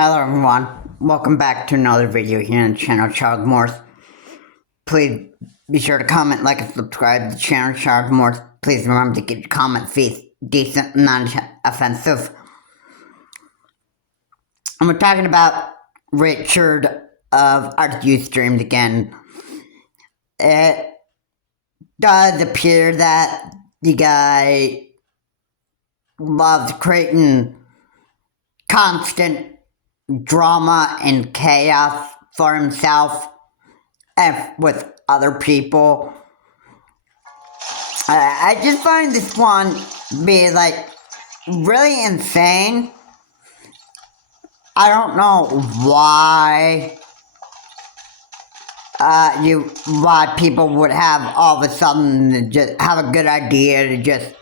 Hello everyone, welcome back to another video here on the channel Charles Morse. Please be sure to comment, like, and subscribe to the channel Charles Morse. Please remember to keep your comment fees decent and non-offensive. And we're talking about Richard of ArtUStreamed again. It does appear that the guy loves creating constant drama and chaos for himself and with other people. I just find this one be like really insane. I don't know why why people would have all of a sudden just have a good idea to just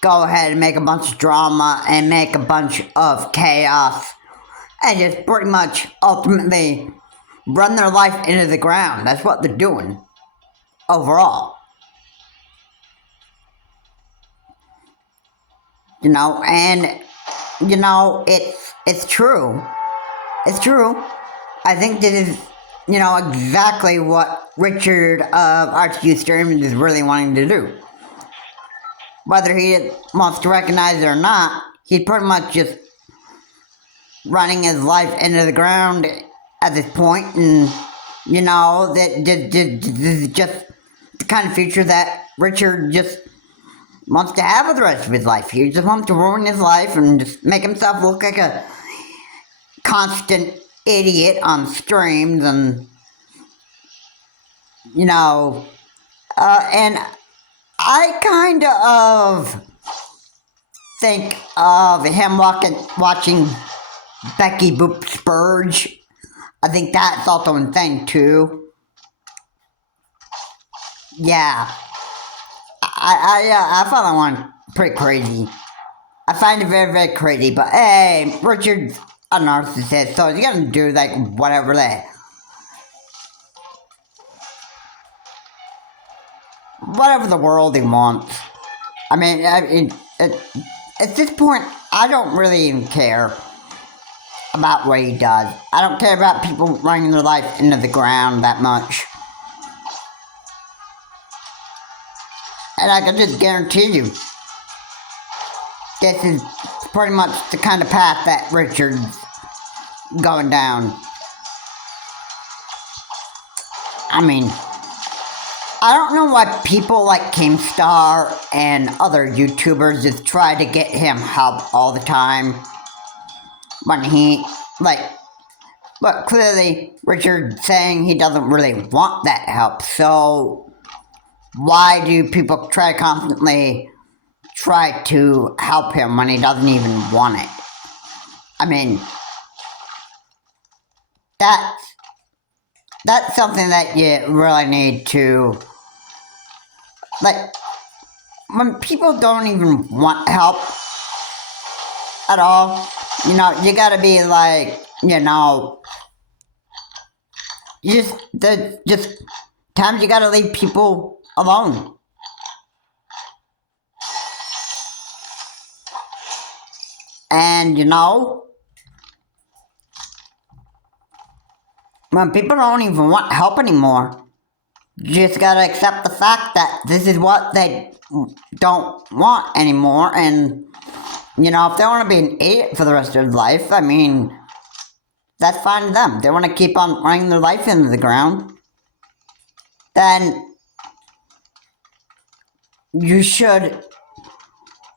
go ahead and make a bunch of drama and make a bunch of chaos and just pretty much ultimately run their life into the ground. That's what they're doing overall. You know, and you know, it's true. It's true. I think this is, you know, exactly what Richard of ArtUStreamed is really wanting to do. Whether he wants to recognize it or not, he's pretty much just running his life into the ground at this point, and you know that this is just the kind of future that Richard just wants to have for the rest of his life. He just wants to ruin his life and just make himself look like a constant idiot on streams, and you know, and I kind of think of him watching Becky Boop Spurge. I think that's also insane too. Yeah. I find that one pretty crazy. I find it very, very crazy, but hey, Richard's a narcissist, so he's gonna do like whatever the world he wants. I mean, at this point, I don't really even care about what he does. I don't care about people running their life into the ground that much. And I can just guarantee you, this is pretty much the kind of path that Richard's going down. I mean, I don't know why people like Keemstar and other YouTubers just try to get him help all the time. When he, but clearly Richard's saying he doesn't really want that help, so why do people constantly try to help him when he doesn't even want it? I mean, that's something that you really need to, like, when people don't even want help at all, you know, you gotta be like, you know, just times you gotta leave people alone. And you know, when people don't even want help anymore, you just gotta accept the fact that this is what they don't want anymore. And you know, if they want to be an idiot for the rest of their life, I mean, that's fine to them. They want to keep on running their life into the ground, then you should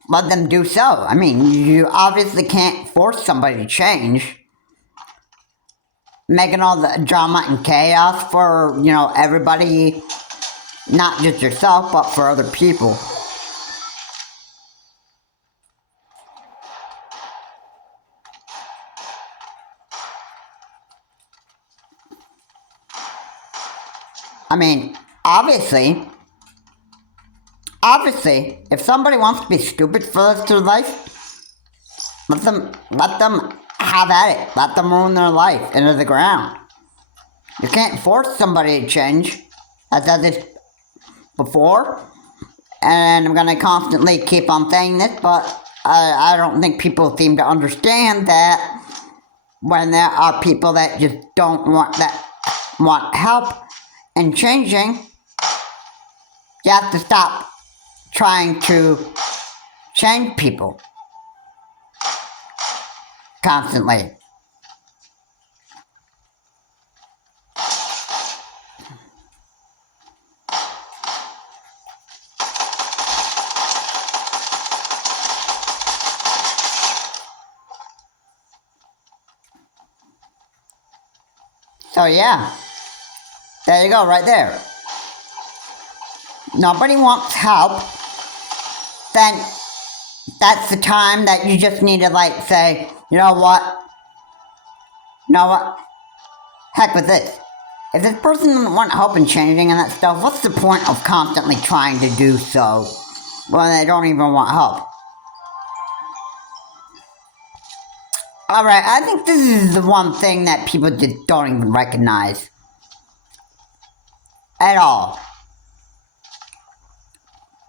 let them do so. I mean, you obviously can't force somebody to change. Making all the drama and chaos for, you know, everybody, not just yourself, but for other people. I mean, obviously, if somebody wants to be stupid for the rest of their life, let them have at it. Let them ruin their life into the ground. You can't force somebody to change. I've said this before, and I'm gonna constantly keep on saying this, but I don't think people seem to understand that when there are people that just don't want help in changing, you have to stop trying to change people constantly. So yeah, there you go, right there. Nobody wants help, then that's the time that you just need to say, you know what? Heck with this. If this person doesn't want help in changing and that stuff, what's the point of constantly trying to do so when they don't even want help? Alright, I think this is the one thing that people just don't even recognize. At all.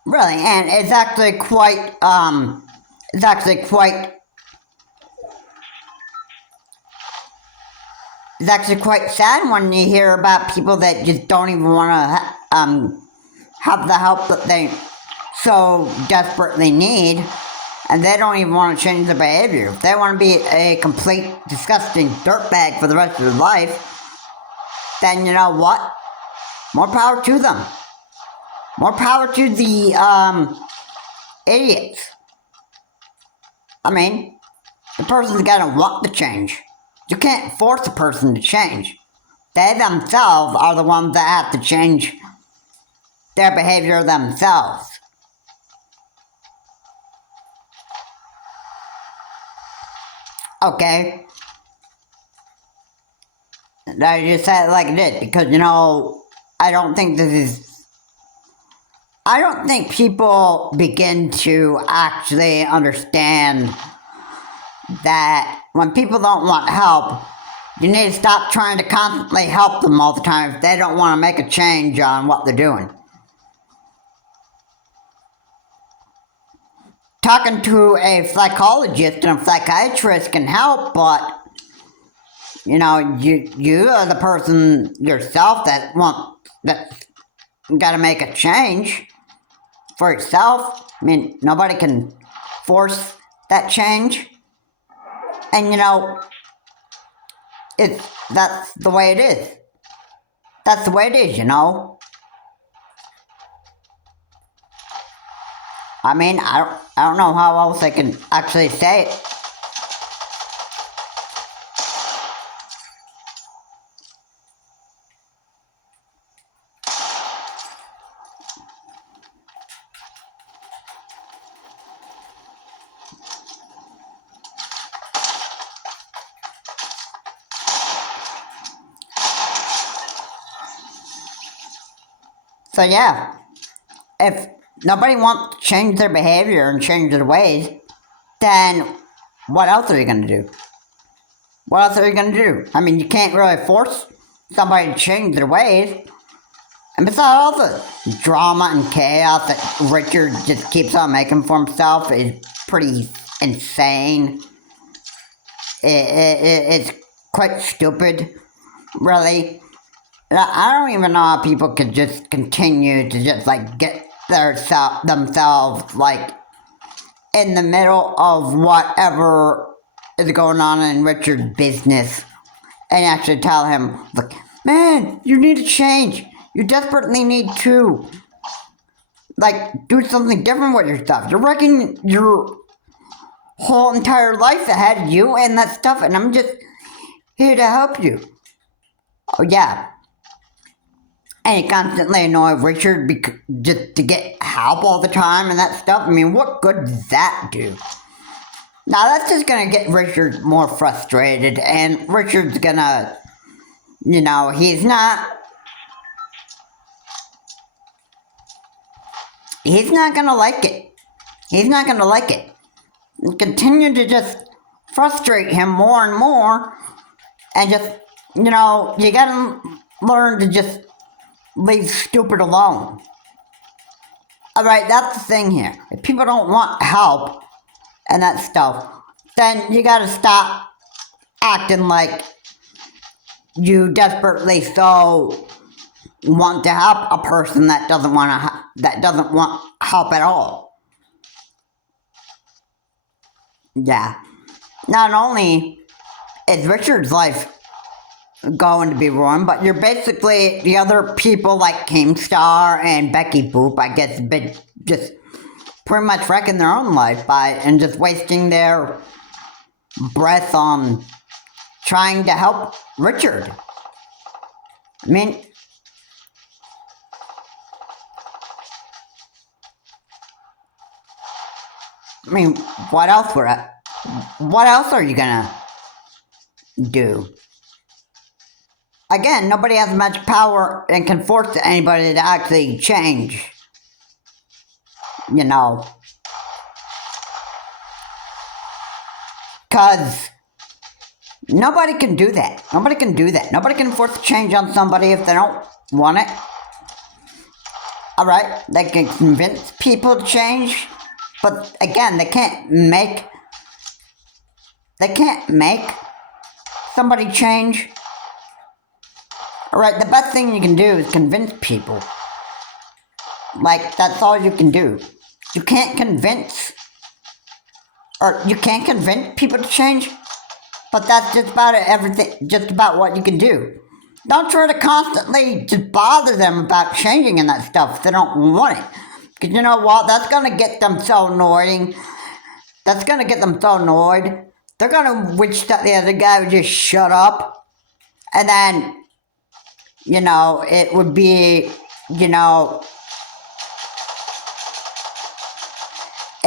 Really, and it's actually quite sad when you hear about people that just don't even want to have the help that they so desperately need, and they don't even want to change their behavior. If they want to be a complete, disgusting dirtbag for the rest of their life, then you know what? More power to them. More power to the idiots. I mean, the person's gotta want to change. You can't force a person to change. They themselves are the ones that have to change their behavior themselves. Okay? I just said it like it is, because, I don't think people begin to actually understand that when people don't want help, you need to stop trying to constantly help them all the time if they don't want to make a change on what they're doing. Talking to a psychologist and a psychiatrist can help, but you are the person yourself that gotta make a change for yourself. I mean, nobody can force that change. And that's the way it is. That's the way it is, I mean, I don't know how else I can actually say it. So yeah, if nobody wants to change their behavior and change their ways, then what else are you going to do? What else are you going to do? I mean, you can't really force somebody to change their ways. And besides, all the drama and chaos that Richard just keeps on making for himself is pretty insane. It's quite stupid, really. I don't even know how people could just continue to just get themselves in the middle of whatever is going on in Richard's business and actually tell him, look, man, you need to change. You desperately need to do something different with your stuff. You're wrecking your whole entire life ahead of you and that stuff, and I'm just here to help you. Oh yeah. And he constantly annoyed Richard just to get help all the time and that stuff. I mean, what good does that do? Now, that's just going to get Richard more frustrated. And Richard's going to, he's not going to like it. He's not going to like it. Continue to just frustrate him more and more. And just, you got to learn to just leave stupid alone. Alright, that's the thing here. If people don't want help and that stuff, then you gotta stop acting like you desperately so want to help a person that doesn't want help at all. Yeah. Not only is Richard's life going to be ruined, but you're basically the other people like Keemstar and Becky Boop, I guess, just pretty much wrecking their own life and just wasting their breath on trying to help Richard. I mean, what else are you gonna do? Again, nobody has much power and can force anybody to actually change. You know. Because nobody can do that. Nobody can force a change on somebody if they don't want it. Alright, they can convince people to change. But again, they can't make somebody change. Alright, the best thing you can do is convince people. Like, that's all you can do. You can't convince people to change, but that's just about what you can do. Don't try to constantly just bother them about changing and that stuff if they don't want it. Because you know what? That's going to get them so annoying. They're going to wish that the other guy would just shut up. And then, it would be,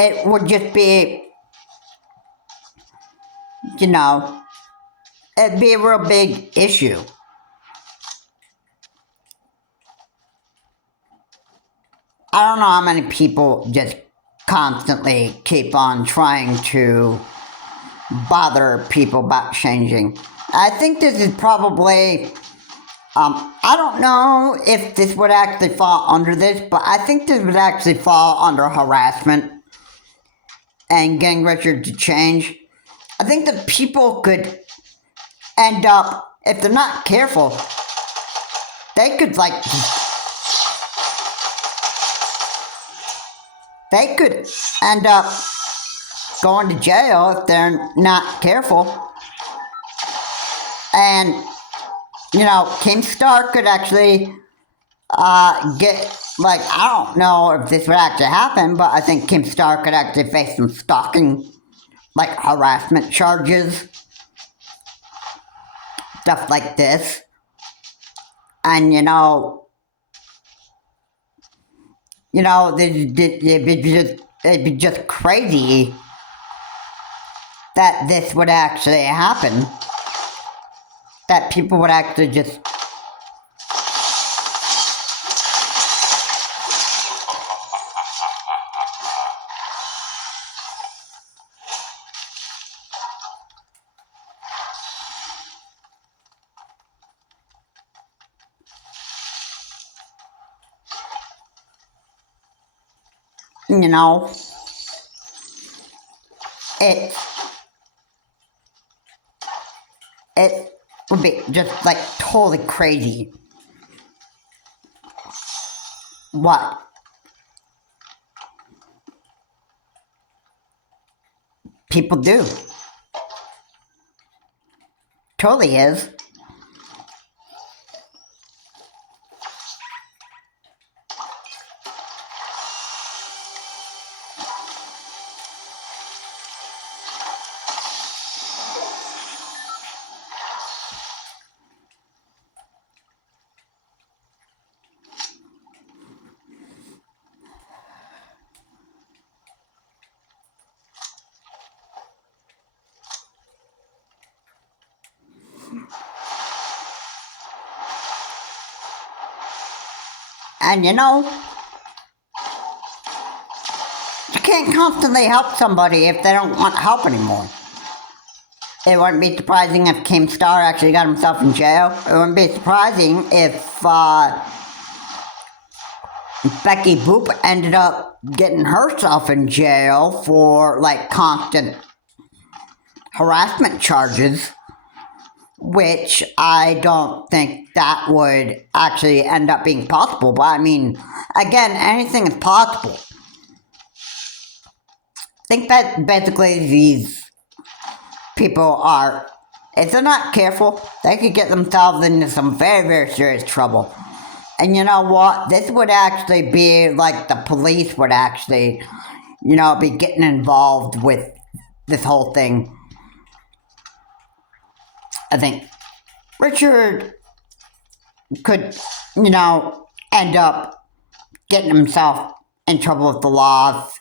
it would just be, it'd be a real big issue. I don't know how many people just constantly keep on trying to bother people about changing. I think this is probably, I don't know if this would actually fall under this, but I think this would actually fall under harassment and getting Richard to change. I think that people could end up, if they're not careful, they could end up going to jail if they're not careful. And, Keemstar could actually I don't know if this would actually happen, but I think Keemstar could actually face some stalking, harassment charges. Stuff like this. And, it'd be just crazy that this would actually happen. That people would actually just it would be just totally crazy what people do. Totally is. And you can't constantly help somebody if they don't want help anymore. It wouldn't be surprising if Keemstar actually got himself in jail. It wouldn't be surprising if Becky Boop ended up getting herself in jail for constant harassment charges. which I don't think that would actually end up being possible. But I mean, again, anything is possible. I think that basically these people are, if they're not careful, they could get themselves into some very, very serious trouble. And you know what? This would actually be like the police would actually, be getting involved with this whole thing. I think Richard could, end up getting himself in trouble with the laws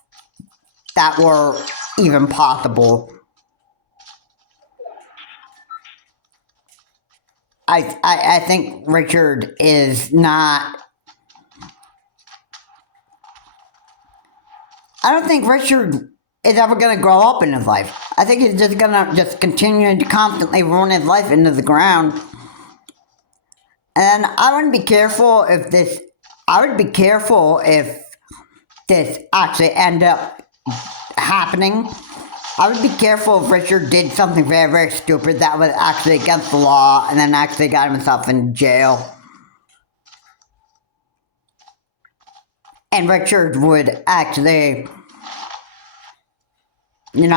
that were even possible. I think Richard is not. I don't think Richard is ever going to grow up in his life. I think he's just going to just continue to constantly run his life into the ground. And I would be careful if this actually end up happening. I would be careful if Richard did something very, very stupid that was actually against the law and then actually got himself in jail. And Richard would actually, he would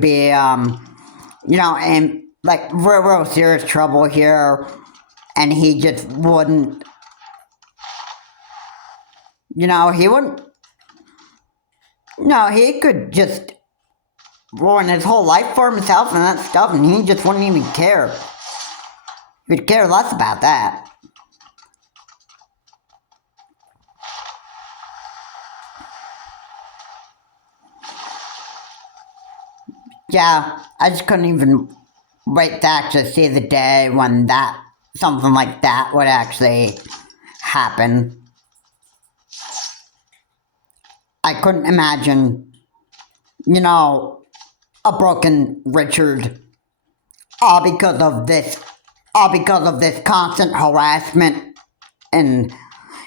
be, in like real, real serious trouble here. And he just wouldn't, he wouldn't. No, he could just ruin his whole life for himself and that stuff, and he just wouldn't even care. He would care less about that. Yeah, I just couldn't even wait to actually see the day when something like that would actually happen. I couldn't imagine, a broken Richard, all because of this constant harassment and,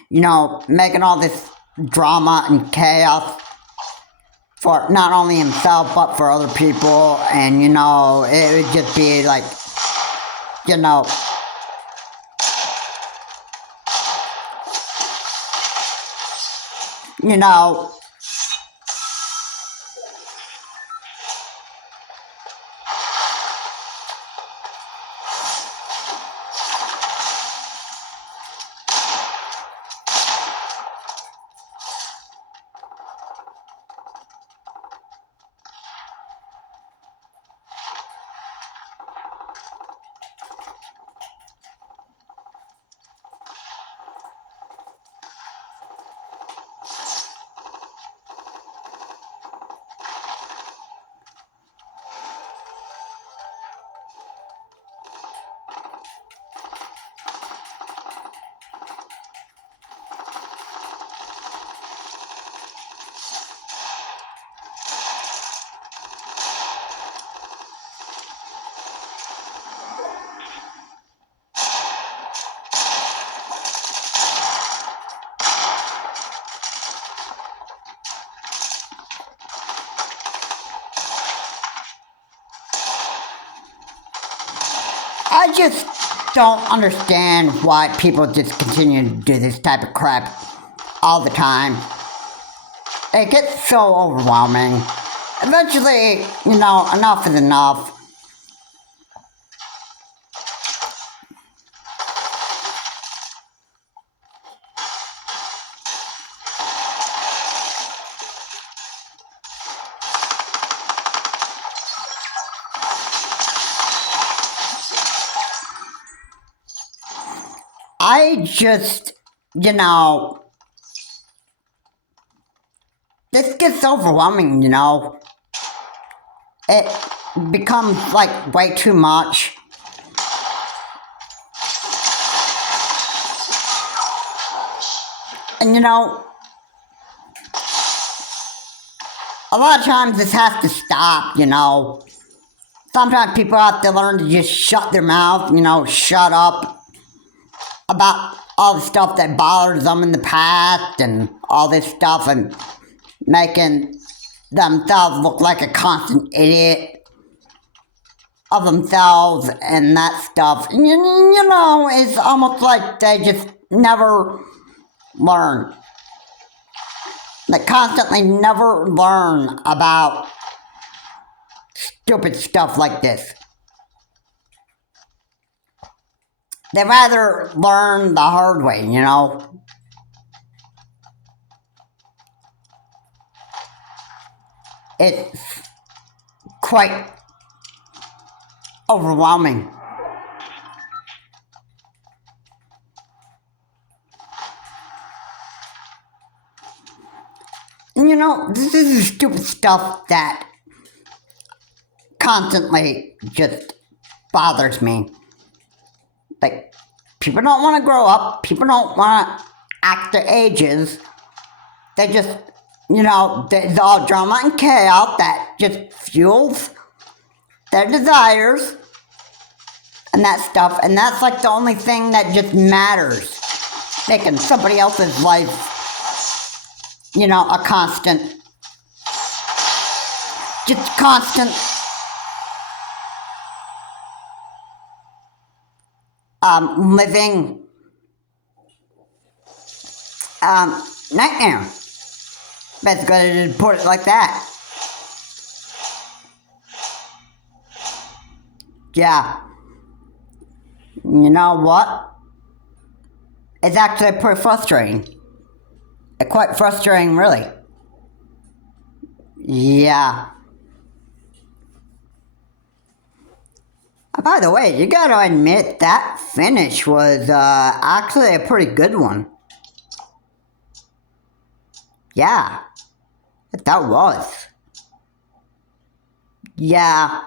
making all this drama and chaos for not only himself but for other people. And, it would just be like, I just don't understand why people just continue to do this type of crap all the time. It gets so overwhelming. Eventually, enough is enough. I just, this gets overwhelming, It becomes like way too much. And a lot of times this has to stop, Sometimes people have to learn to just shut their mouth, shut up about all the stuff that bothers them in the past and all this stuff and making themselves look like a constant idiot of themselves and that stuff. And, you know, it's almost like they just never learn. They constantly never learn about stupid stuff like this. They rather learn the hard way, you know? It's quite overwhelming. And you know, this is the stupid stuff that constantly just bothers me. Like, people don't want to grow up. People don't want to act their ages. They just, you know, there's all drama and chaos that just fuels their desires and that stuff. And that's like the only thing that just matters. Making somebody else's life, you know, a constant, just constant living nightmare. Basically, to put it like that. Yeah. You know what? It's actually pretty frustrating. It's quite frustrating, really. Yeah. By the way, you gotta admit that finish was actually a pretty good one. Yeah, that was. Yeah.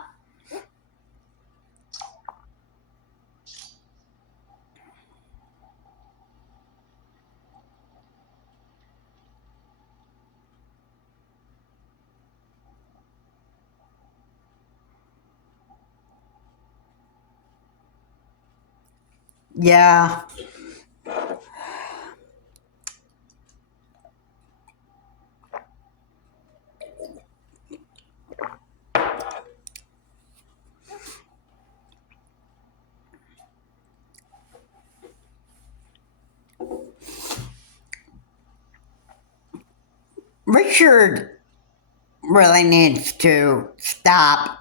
Yeah. Richard really needs to stop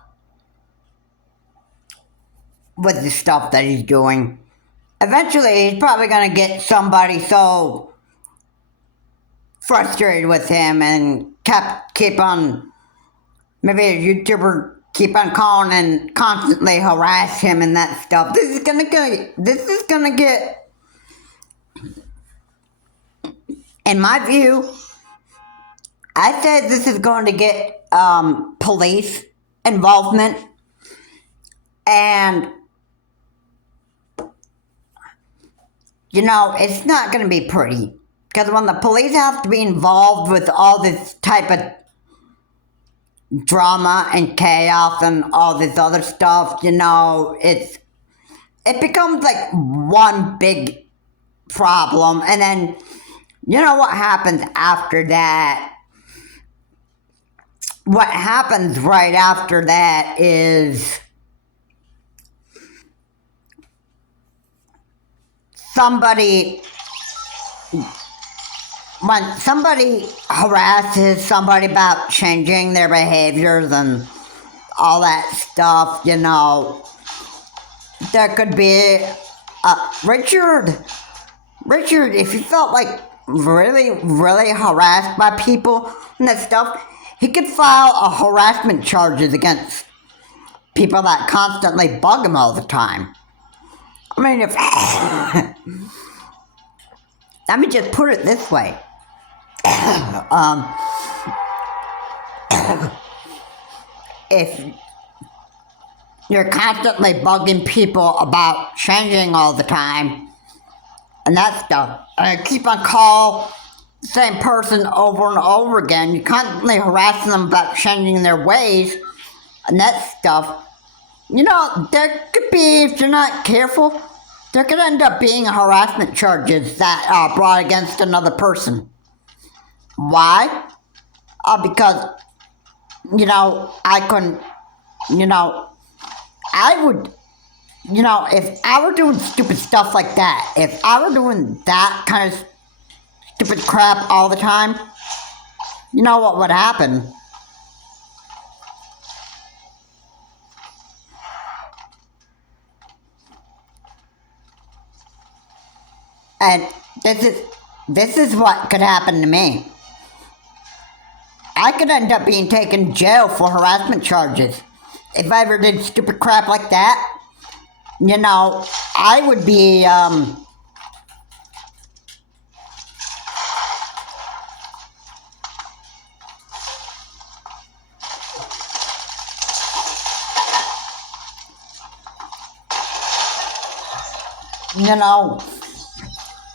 with the stuff that he's doing. Eventually, he's probably gonna get somebody so frustrated with him and keep on, maybe a YouTuber keep on calling and constantly harass him and that stuff. This is gonna get, in my view, I said this is going to get police involvement, and you know, it's not going to be pretty, because when the police have to be involved with all this type of drama and chaos and all this other stuff, you know, it becomes like one big problem, and then you know what happens after that? What happens right after that is when somebody harasses somebody about changing their behaviors and all that stuff, you know, there could be Richard, if you felt like really, really harassed by people and that stuff, he could file a harassment charges against people that constantly bug him all the time. I mean, if let me just put it this way. If you're constantly bugging people about changing all the time and that stuff, and keep on call the same person over and over again, you're constantly harassing them about changing their ways and that stuff, you know, there could be, if you're not careful, there could end up being harassment charges that are brought against another person. Why? Because I couldn't, you know, I would, if I were doing stupid stuff like that, if I were doing that kind of stupid crap all the time, you know what would happen? And this is what could happen to me. I could end up being taken to jail for harassment charges. If I ever did stupid crap like that, I would be,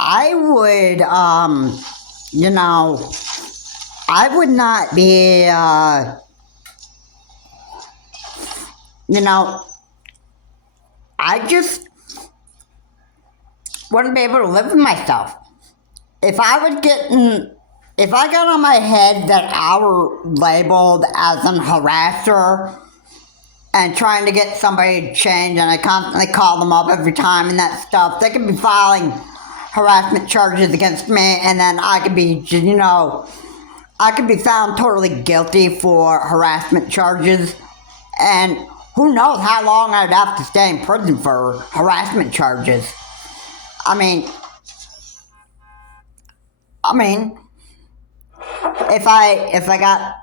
I would, I would not be, I just wouldn't be able to live with myself. If I would get in, if I got on my head that I were labeled as an harasser and trying to get somebody to change, and I constantly call them up every time and that stuff, they could be filing harassment charges against me, and then I could be, I could be found totally guilty for harassment charges, and who knows how long I'd have to stay in prison for harassment charges. I mean, if I got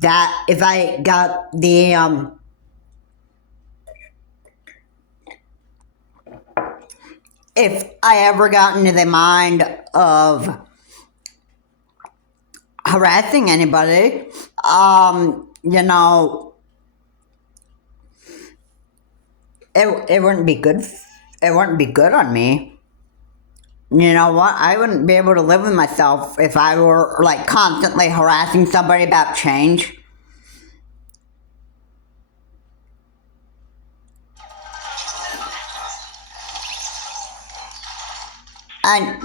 that, if I got the if I ever got into the mind of harassing anybody, it wouldn't be good. It wouldn't be good on me. You know what? I wouldn't be able to live with myself if I were like constantly harassing somebody about change. And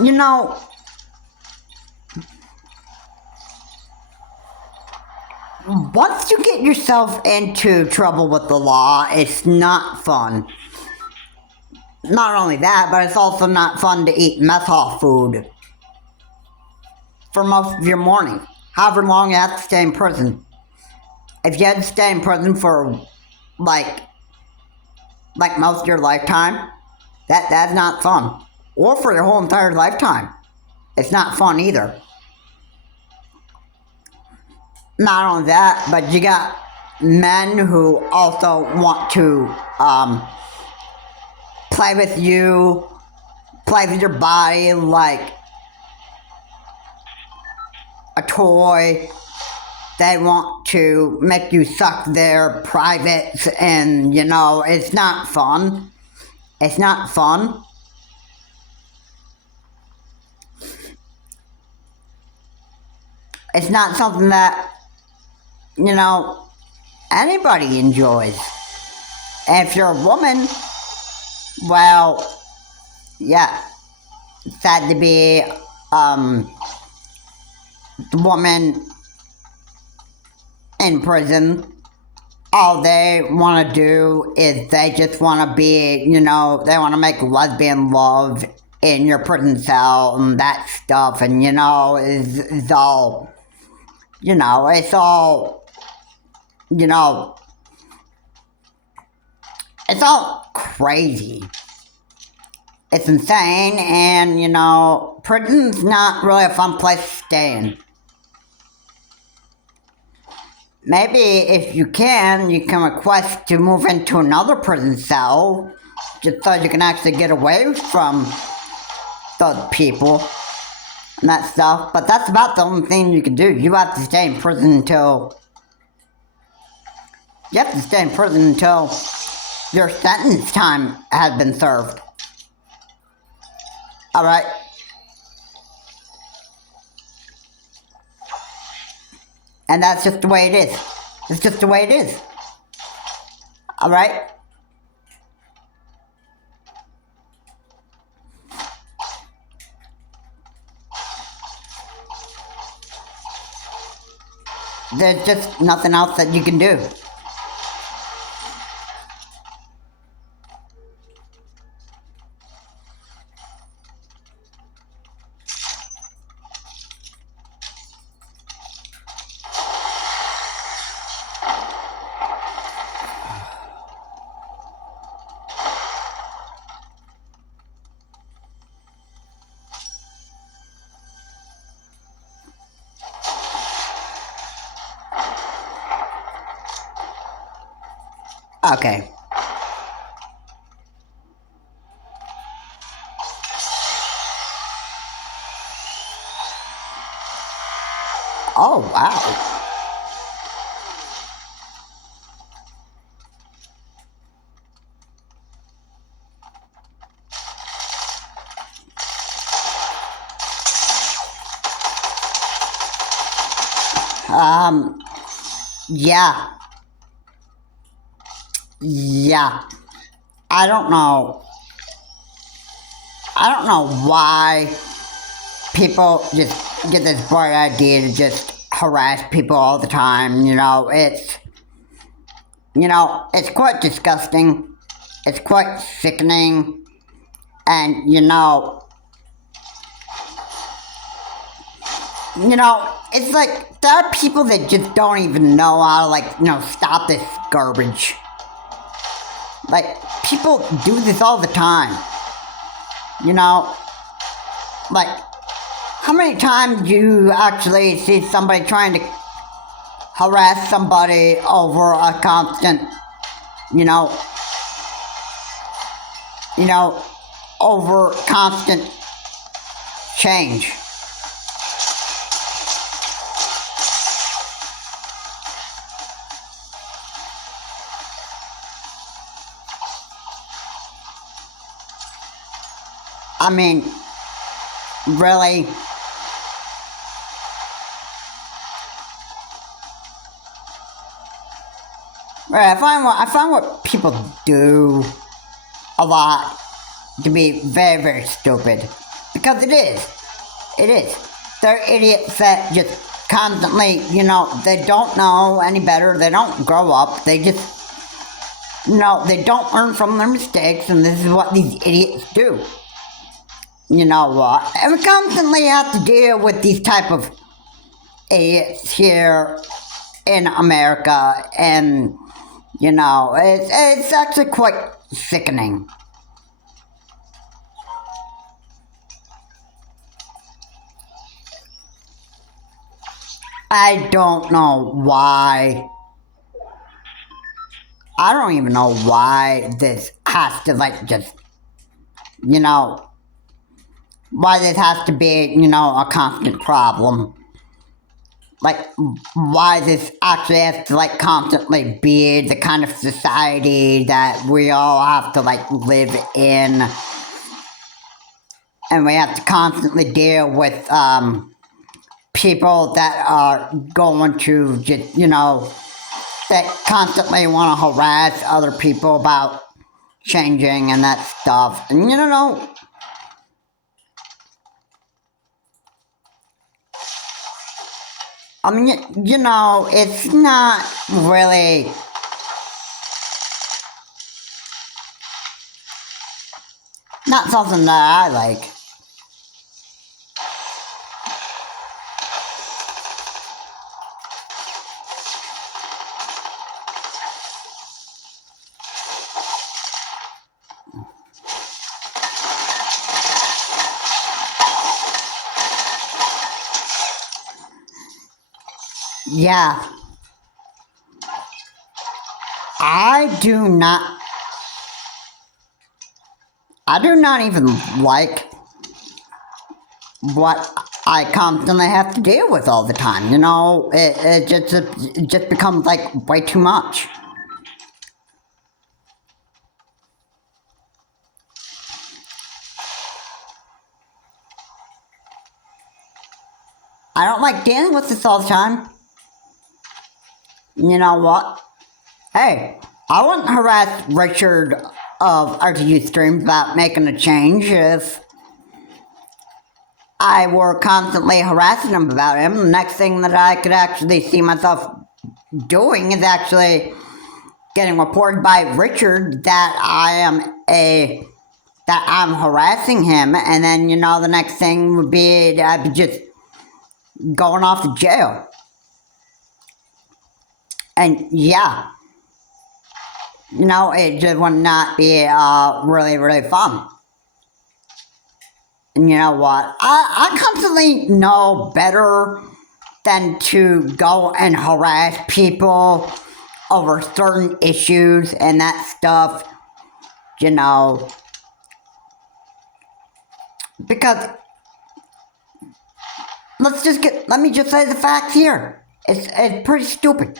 once you get yourself into trouble with the law, it's not fun. Not only that, but it's also not fun to eat mess hall food for most of your morning. However long you have to stay in prison. If you had to stay in prison for like most of your lifetime, that's not fun. Or for your whole entire lifetime. It's not fun either. Not only that, but you got men who also want to play with you, play with your body like a toy. They want to make you suck their privates, and it's not fun. It's not fun. It's not something that, anybody enjoys. And if you're a woman, well, yeah, sad to be the woman in prison. All they want to do is they just want to be, they want to make lesbian love in your prison cell and that stuff, and is all, it's all, it's all crazy. It's insane, and prison's not really a fun place to stay in. Maybe if you can request to move into another prison cell, just so you can actually get away from those people and that stuff. But that's about the only thing you can do. You have to stay in prison until your sentence time has been served. Alright? And that's just the way it is. It's just the way it is. Alright? there's just nothing else that you can do. Okay. Oh, wow. Yeah. Yeah. I don't know. I don't know why people just get this bright idea to just harass people all the time. It's quite disgusting. It's quite sickening. And, it's like there are people that just don't even know how to, stop this garbage. Like, people do this all the time. Like, how many times do you actually see somebody trying to harass somebody over a constant, you know, over constant change? I mean, really? Right, I find what people do a lot to be very, very stupid. Because it is. It is. They're idiots that just constantly, they don't know any better. They don't grow up. They just, they don't learn from their mistakes, and this is what these idiots do. You know what? And we constantly have to deal with these type of idiots here in America, and it's actually quite sickening. I don't know why. I don't even know why this has to just why this has to be a constant problem. Like, why this actually has to constantly be the kind of society that we all have to live in, and we have to constantly deal with people that are going to just that constantly want to harass other people about changing and that stuff. And I mean, it's not really. Not something that I like. Yeah. I do not even like what I constantly have to deal with all the time. It just becomes way too much. I don't like dealing with this all the time. You know what? Hey, I wouldn't harass Richard of RTU Streams about making a change I were constantly harassing him about him, the next thing that I could actually see myself doing is actually getting reported by Richard that I'm harassing him, and then, the next thing would be I'd be just going off to jail. And yeah, it just would not be really, really fun. And you know what? I constantly know better than to go and harass people over certain issues and that stuff, because let me just say the facts here. It's pretty stupid.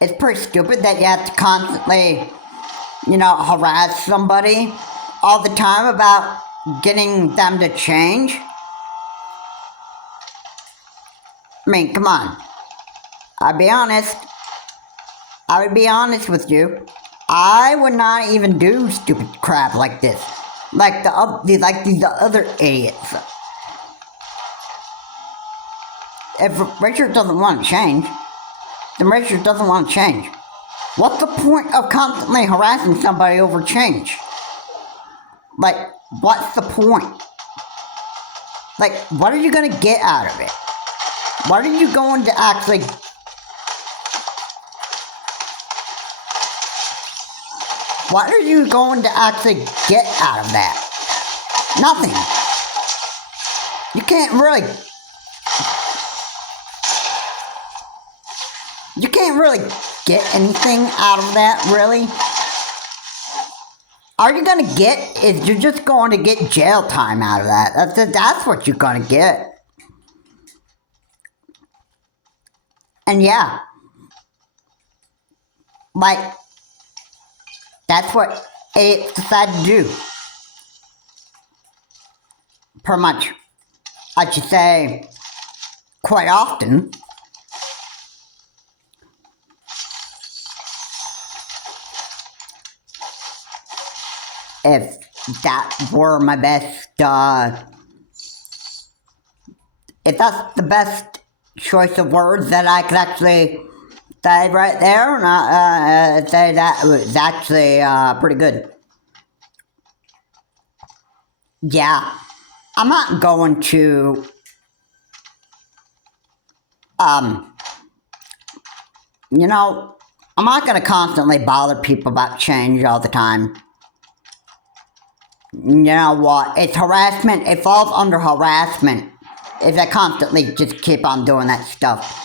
It's pretty stupid that you have to constantly, harass somebody all the time about getting them to change. I mean, come on. I would be honest with you. I would not even do stupid crap like this. Like these other idiots. If Richard doesn't want to change, then Richard doesn't want to change. What's the point of constantly harassing somebody over change? Like, what's the point? Like, what are you going to get out of it? What are you going to actually... What are you going to actually get out of that? Nothing. You can't really get anything out of that, really. All you're going to get is you're just going to get jail time out of that. That's what you're going to get. And yeah, like, that's what idiots decide to do. Pretty much, I should say, quite often. If that were my best, if that's the best choice of words that I could actually say right there, and I'd say that was actually pretty good. Yeah, I'm not going to I'm not going to constantly bother people about change all the time. You know what? It's harassment. It falls under harassment if I constantly just keep on doing that stuff.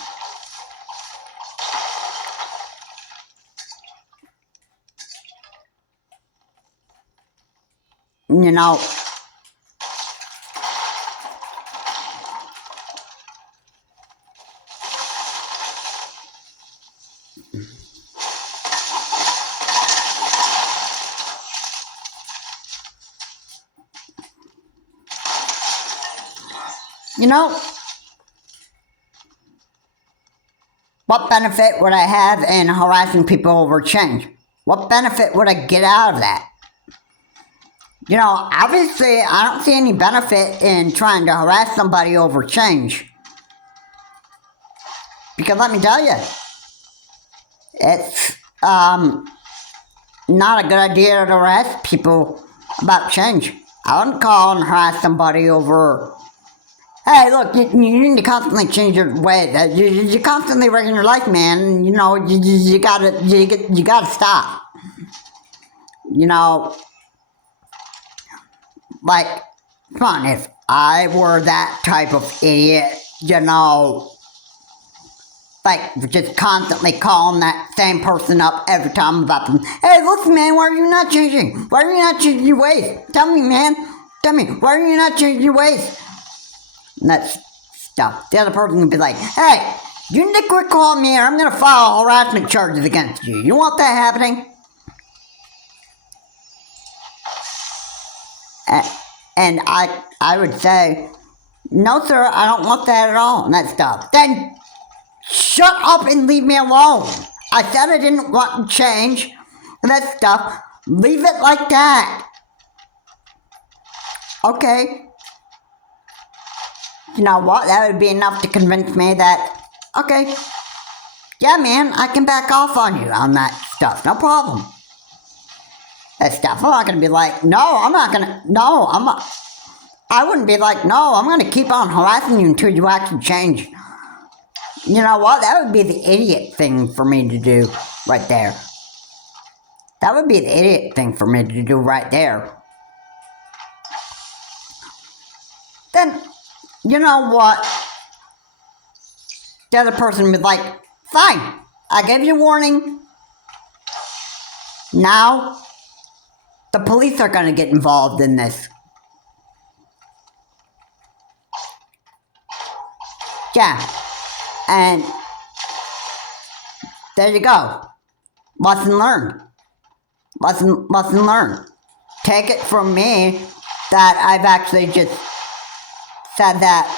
What benefit would I have in harassing people over change? What benefit would I get out of that? Obviously, I don't see any benefit in trying to harass somebody over change. Because let me tell you, it's not a good idea to harass people about change. I wouldn't call and harass somebody over, hey, look, you need to constantly change your way. You're constantly wrecking your life, man. You gotta stop. Like, come on, if I were that type of idiot, like, just constantly calling that same person up every time about them. Hey, look, man, why are you not changing? Why are you not changing your ways? Tell me, man. Tell me, why are you not changing your ways? And that stuff. The other person would be like, hey, you need to quit calling me or I'm going to file harassment charges against you. You want that happening? And I would say, no, sir, I don't want that at all, and that stuff. Then shut up and leave me alone. I said I didn't want to change, and that stuff. Leave it like that. Okay. you know what? That would be enough to convince me that, okay, yeah, man, I can back off on you on that stuff. No problem. That stuff. I'm not going to be like, no, I'm not going to, no, I'm not. I wouldn't be like, no, I'm going to keep on harassing you until you actually change. You know what? That would be the idiot thing for me to do right there. That would be the idiot thing for me to do right there. Then, you know what? The other person would be like, fine, I gave you a warning. Now, the police are going to get involved in this. Yeah. And there you go. Lesson learned. Lesson learned. Take it from me that I've actually just said that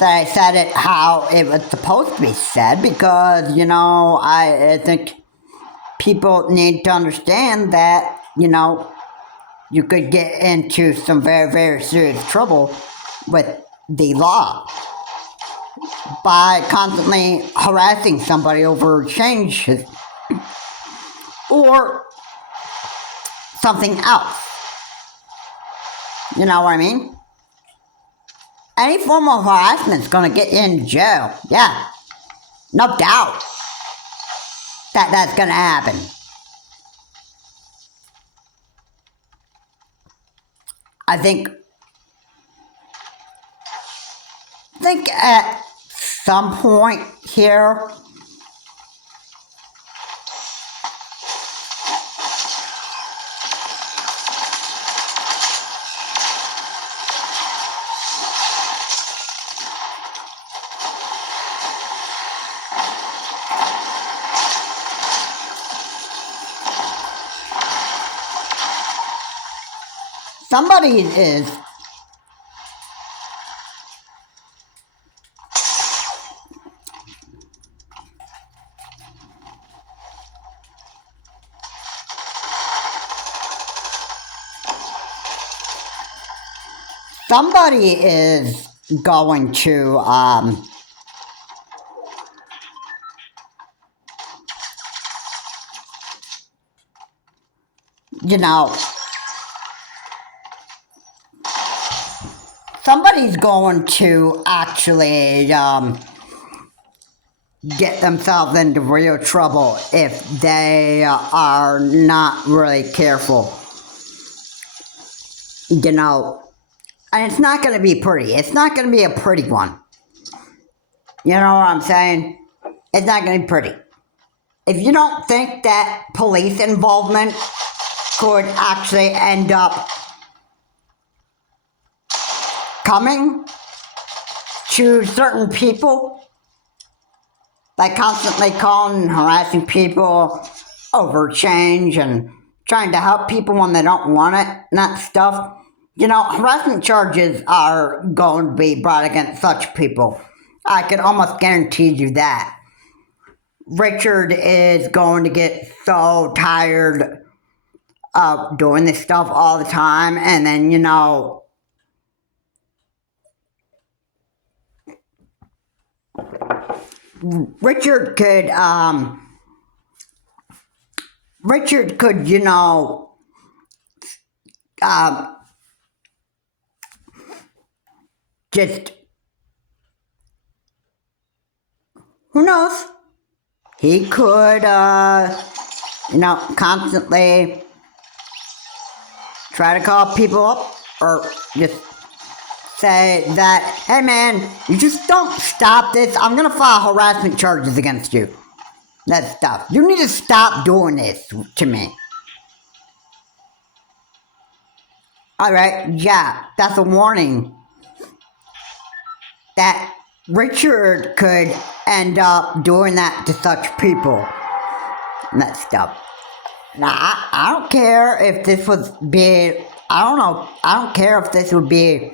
I said it how it was supposed to be said, because, you know, I think people need to understand that, you know, you could get into some very, very serious trouble with the law by constantly harassing somebody over changes or something else. You know what I mean? Any form of harassment is going to get you in jail. Yeah, no doubt that that's going to happen. I think at some point here, somebody is going to you know, somebody's going to actually get themselves into real trouble if they are not really careful. You know, and it's not going to be pretty. It's not going to be a pretty one. You know what I'm saying? It's not going to be pretty. If you don't think that police involvement could actually end up coming to certain people, like constantly calling and harassing people over change and trying to help people when they don't want it and that stuff, you know, harassment charges are going to be brought against such people. I can almost guarantee you that. Richard is going to get so tired of doing this stuff all the time, and then, you know, Richard could, you know, just, who knows? He could, you know, constantly try to call people up or just say that, hey man, you just don't stop this. I'm going to file harassment charges against you. That stuff. You need to stop doing this to me. Alright, yeah, that's a warning that Richard could end up doing that to such people. And that stuff. Now, I don't care if this was I don't care if this would be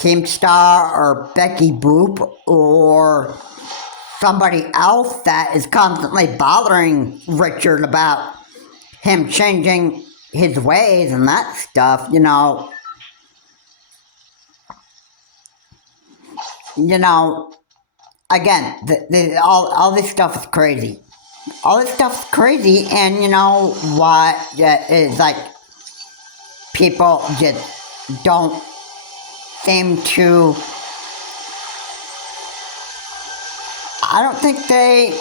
Keemstar or Becky Boop or somebody else that is constantly bothering Richard about him changing his ways and that stuff, you know. you know, again, all this stuff is crazy. All this stuff is crazy, and you know what? Is like people just don't seem to. I don't think they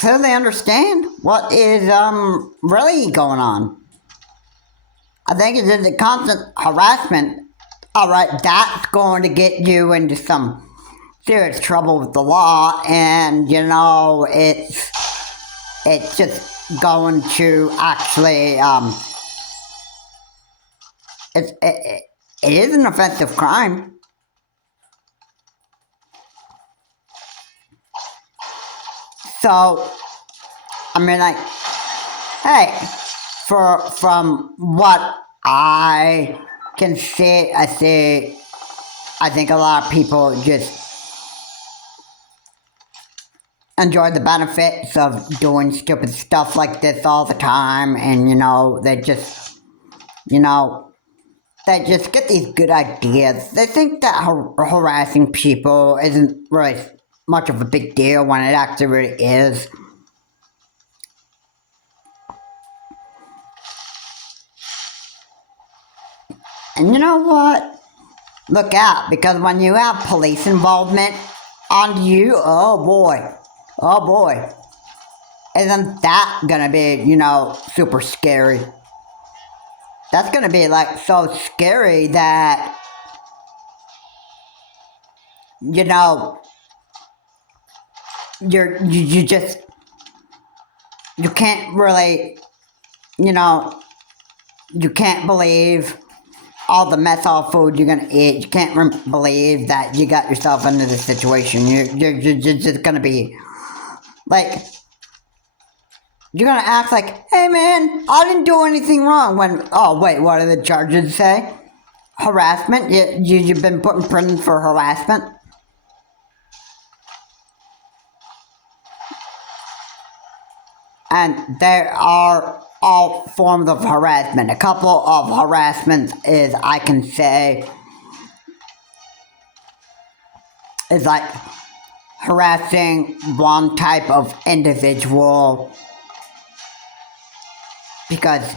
clearly understand what is really going on. I think it's the constant harassment. All right, that's going to get you into some serious trouble with the law, and you know it's just going to actually it is an offensive crime. So I mean, like, hey, from what I can see, I think a lot of people just enjoy the benefits of doing stupid stuff like this all the time, and you know, they just get these good ideas. They think that harassing people isn't really much of a big deal when it actually really is. And you know what? Look out, because when you have police involvement on you, oh boy, isn't that gonna be, you know, super scary? That's gonna be like so scary that, you know, you just, you can't really, you know, you can't believe all the methyl food you're gonna eat. You can't believe that you got yourself into this situation. You're just gonna be like, you're gonna act like, hey man, I didn't do anything wrong. When, oh wait, what do the charges say? Harassment? You've been put in prison for harassment? And there are all forms of harassment. A couple of harassments is, I can say, is like harassing one type of individual because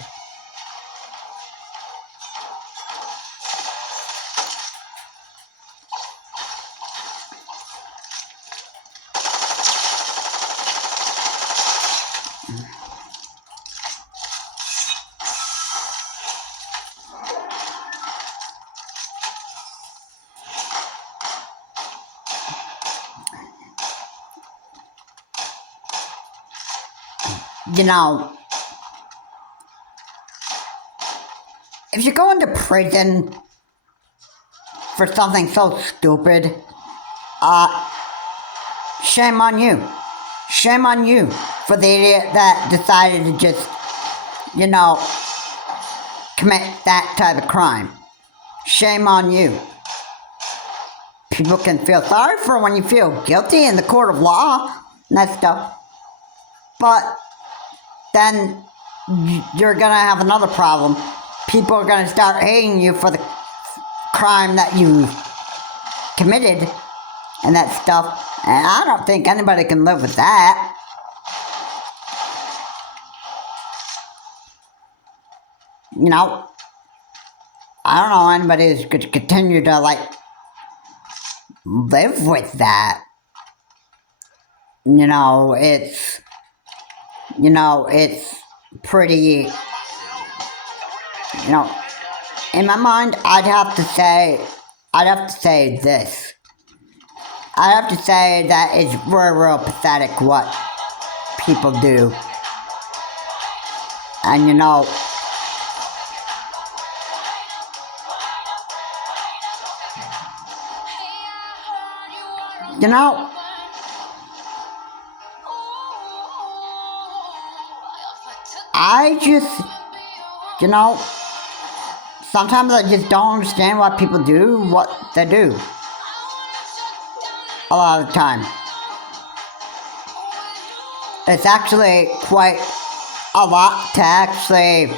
you know, if you go into prison for something so stupid, shame on you. Shame on you for the idiot that decided to just, you know, commit that type of crime. Shame on you. People can feel sorry for when you feel guilty in the court of law and that stuff. But then you're gonna have another problem. People are gonna start hating you for the crime that you committed and that stuff. And I don't think anybody can live with that. You know, I don't know anybody who's going to continue to, like, live with that. You know, it's pretty, you know, in my mind, I'd have to say this. I'd have to say that it's real pathetic what people do. And you know, I just, you know, sometimes I just don't understand why people do what they do. A lot of the time. It's actually quite a lot to actually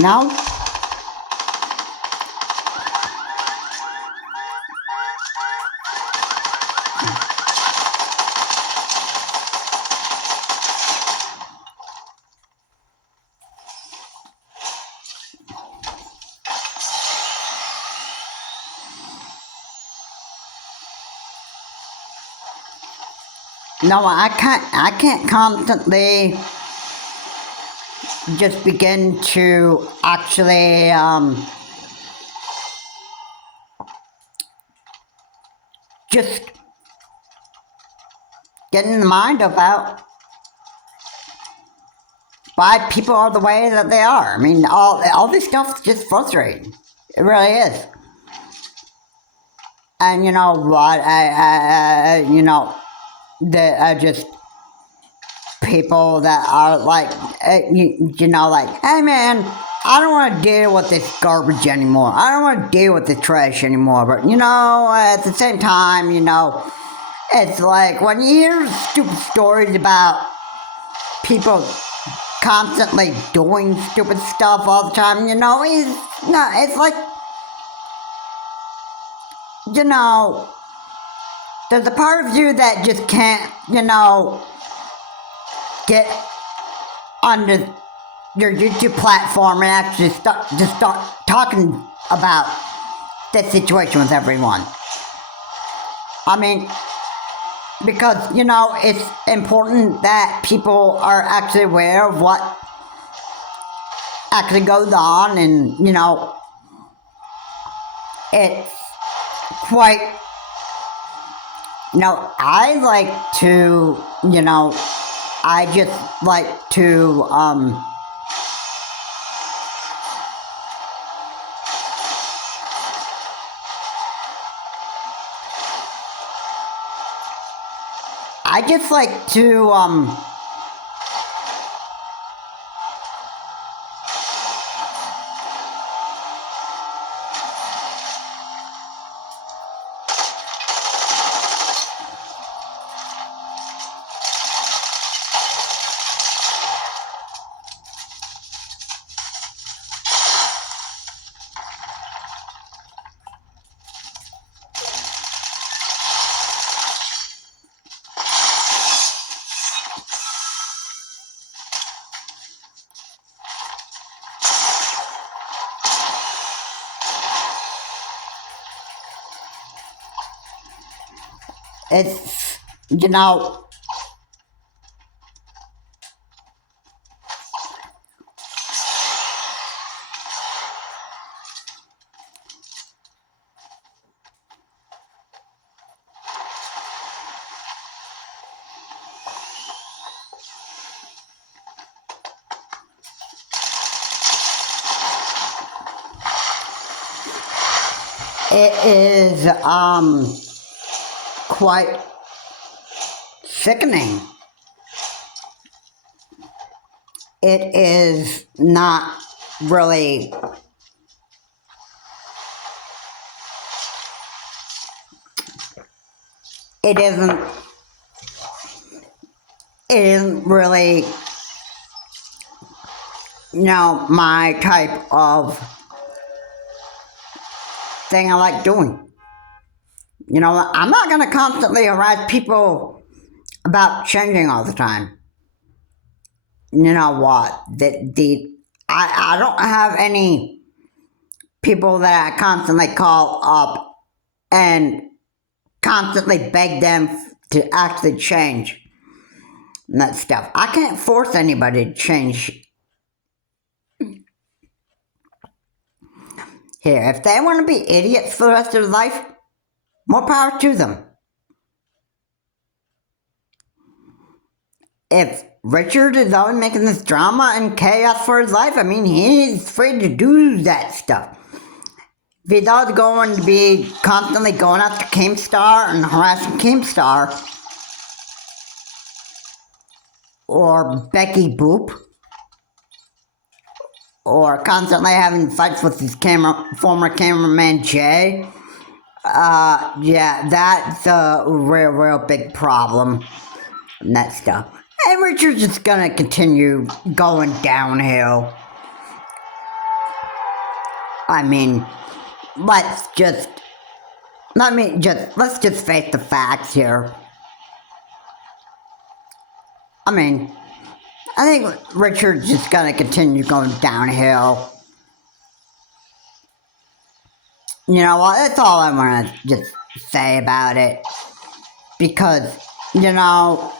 No? No, I can't constantly just begin to actually just get in the mind about why people are the way that they are. I mean, all this stuff's just frustrating. It really is. And you know what? You know, just people that are like, you know, like, hey man, I don't want to deal with this garbage anymore. I don't want to deal with the trash anymore. But you know, at the same time, you know, it's like when you hear stupid stories about people constantly doing stupid stuff all the time, you know, it's like, you know, there's a part of you that just can't, you know, get onto your YouTube platform and actually start talking about this situation with everyone. I mean, because, you know, it's important that people are actually aware of what actually goes on, and, you know, it's quite, you know, I like to, you know, I just like to, I just like to, it's, you know, it is, quite sickening. It is not really, it isn't, it isn't really, you know, my type of thing I like doing. You know, I'm not going to constantly harass people about changing all the time. You know what? I don't have any people that I constantly call up and constantly beg them to actually change and that stuff. I can't force anybody to change. Here, if they want to be idiots for the rest of their life, more power to them. If Richard is always making this drama and chaos for his life, I mean, he's free to do that stuff. If he's always going to be constantly going after Keemstar and harassing Keemstar, or Becky Boop, or constantly having fights with his former cameraman Jay, yeah, that's a real big problem, and that stuff. And Richard's just gonna continue going downhill. I mean, let's just let's just face the facts here. I mean, I think Richard's just gonna continue going downhill. You know what? That's all I want to just say about it. Because, you know,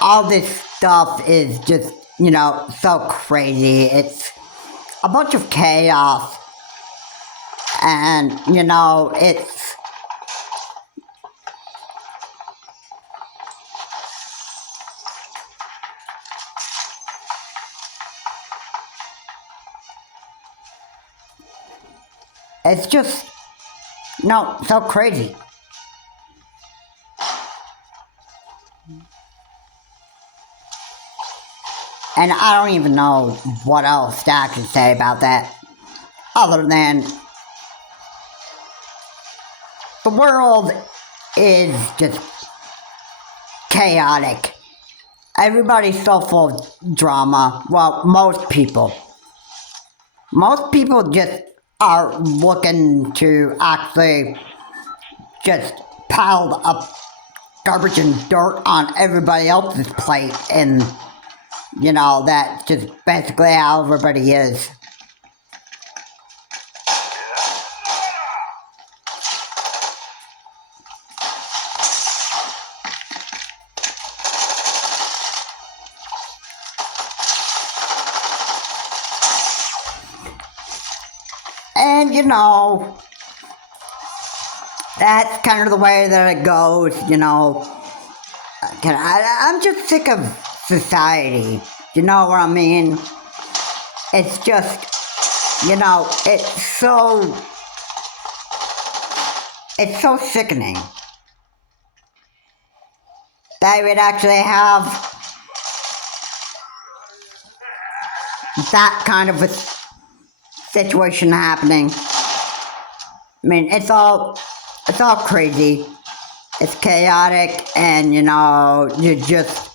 all this stuff is just, you know, so crazy. It's a bunch of chaos. And, you know, it's just, no, so crazy. And I don't even know what else I can say about that, other than the world is just chaotic. Everybody's so full of drama. Well, most people. Most people just are looking to actually just pile up garbage and dirt on everybody else's plate, and you know, that's just basically how everybody is. And you know, that's kind of the way that it goes, you know. I'm just sick of society. You know what I mean? It's just, you know, it's so sickening that we'd actually have that kind of a situation happening. I mean, it's all crazy. It's chaotic, and you know, there's just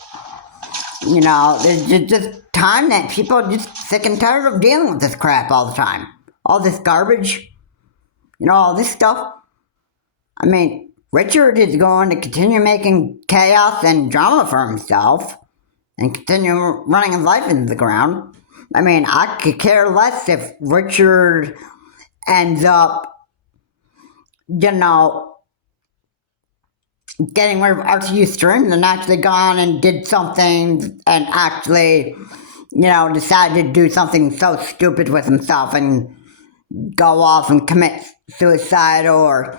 time that people are just sick and tired of dealing with this crap all the time. All this garbage, you know, all this stuff. I mean, Richard is going to continue making chaos and drama for himself and continue running his life into the ground. I mean, I could care less if Richard ends up, you know, getting rid of RTU Stream and actually gone and did something and actually, you know, decided to do something so stupid with himself and go off and commit suicide, or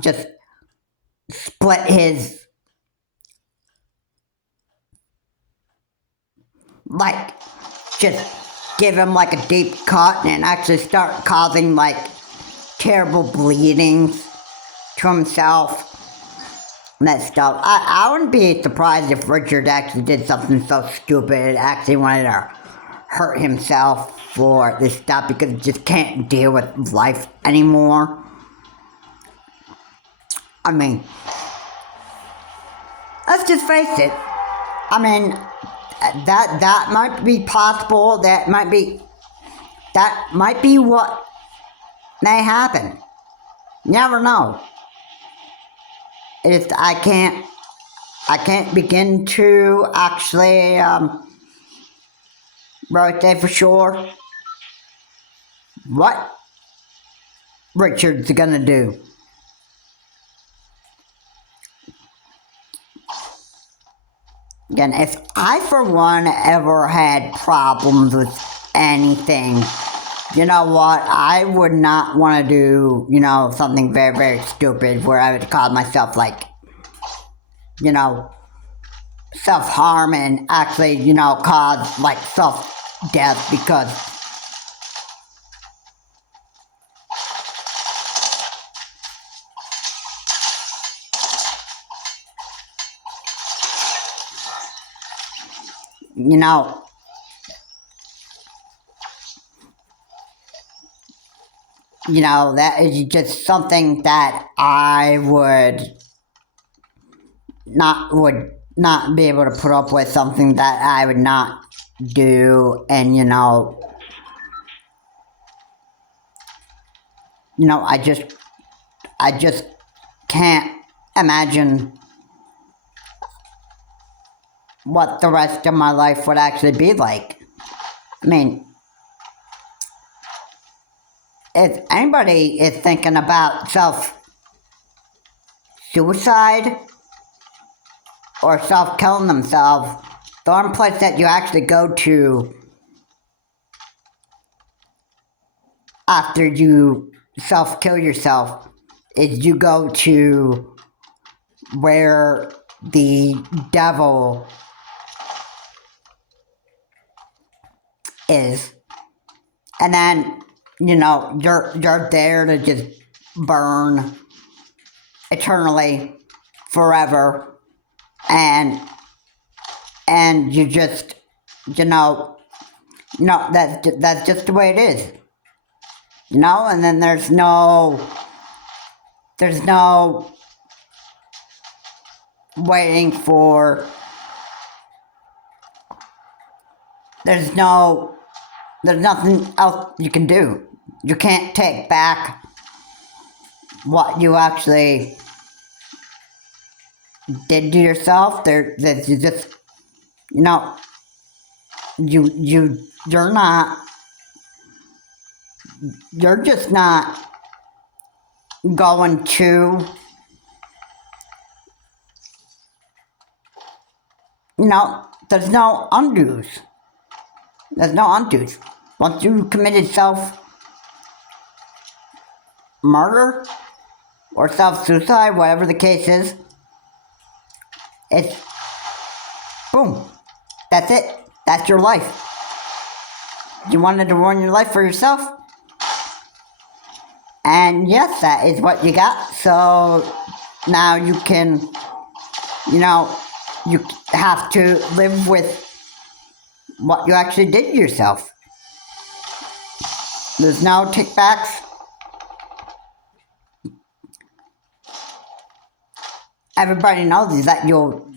just split his, like, just give him like a deep cut and actually start causing like terrible bleedings to himself and that stuff. I wouldn't be surprised if Richard actually did something so stupid, actually wanted to hurt himself for this stuff because he just can't deal with life anymore. I mean, let's just face it. I mean, that might be possible. That might be what may happen. Never know. I can't begin to actually really say for sure what Richard's gonna do. Again, if I for one ever had problems with anything, you know what, I would not want to do, you know, something very, very stupid where I would cause myself, like, you know, self-harm and actually, you know, cause, like, self-death because, you know, that is just something that I would not be able to put up with, something that I would not do. And, you know, I just can't imagine what the rest of my life would actually be like. I mean, if anybody is thinking about self-suicide or self-killing themselves, the only place that you actually go to after you self-kill yourself is you go to where the devil is. And then, you're there to just burn eternally, forever, and you just, that's just the way it is. And then there's no waiting for, there's nothing else you can do. You can't take back what you actually did to yourself. You just, you're just not going to, there's no undos. There's no undos. Once you committed self-murder or self-suicide, whatever the case is, it's boom. That's it. That's your life. You wanted to ruin your life for yourself? And yes, that is what you got. So now you can, you have to live with what you actually did to yourself. There's no takebacks. Everybody knows that you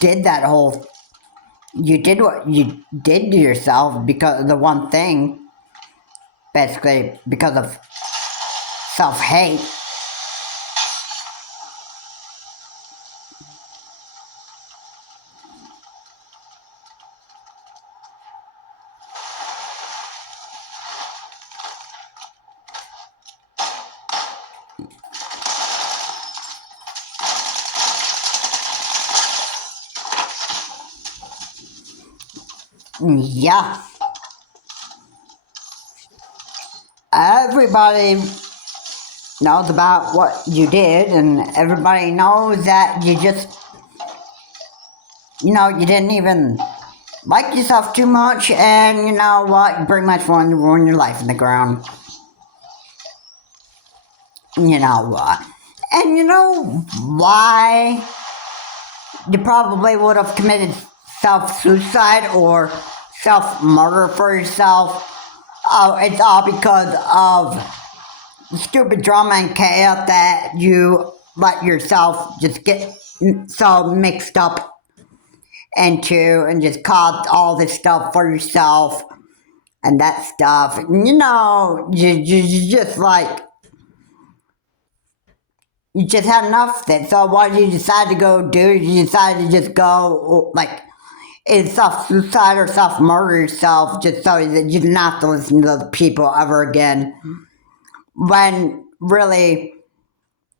did you did what you did to yourself because of the one thing, basically because of self-hate. Yeah. Everybody knows about what you did, and everybody knows that you just, you didn't even like yourself too much, and you know what, you pretty much wanted to ruin your life in the ground. You know what? And you know why you probably would have committed self-suicide or self-murder for yourself? Oh, it's all because of the stupid drama and chaos that you let yourself just get so mixed up into and just caused all this stuff for yourself and that stuff. You just like, you just had enough of it. So what did you decide to go do? You decided to just go, like, it's self-suicide or self-murder yourself just so that you didn't have to listen to those people ever again. When really,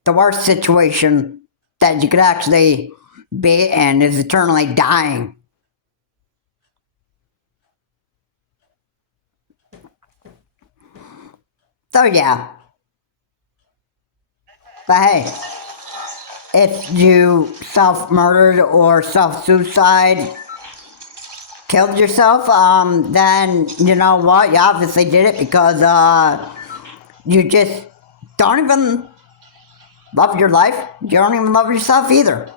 the worst situation that you could actually be in is eternally dying. So yeah. But hey, if you self-murdered or self-suicide, killed yourself, then you know what, you obviously did it because you just don't even love your life. You don't even love yourself either.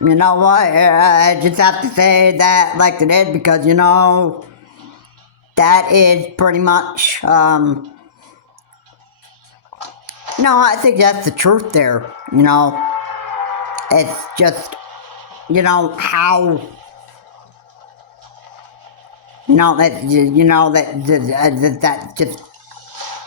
You know what, I just have to say that like it is because that is pretty much I think that's the truth there. It's just how that just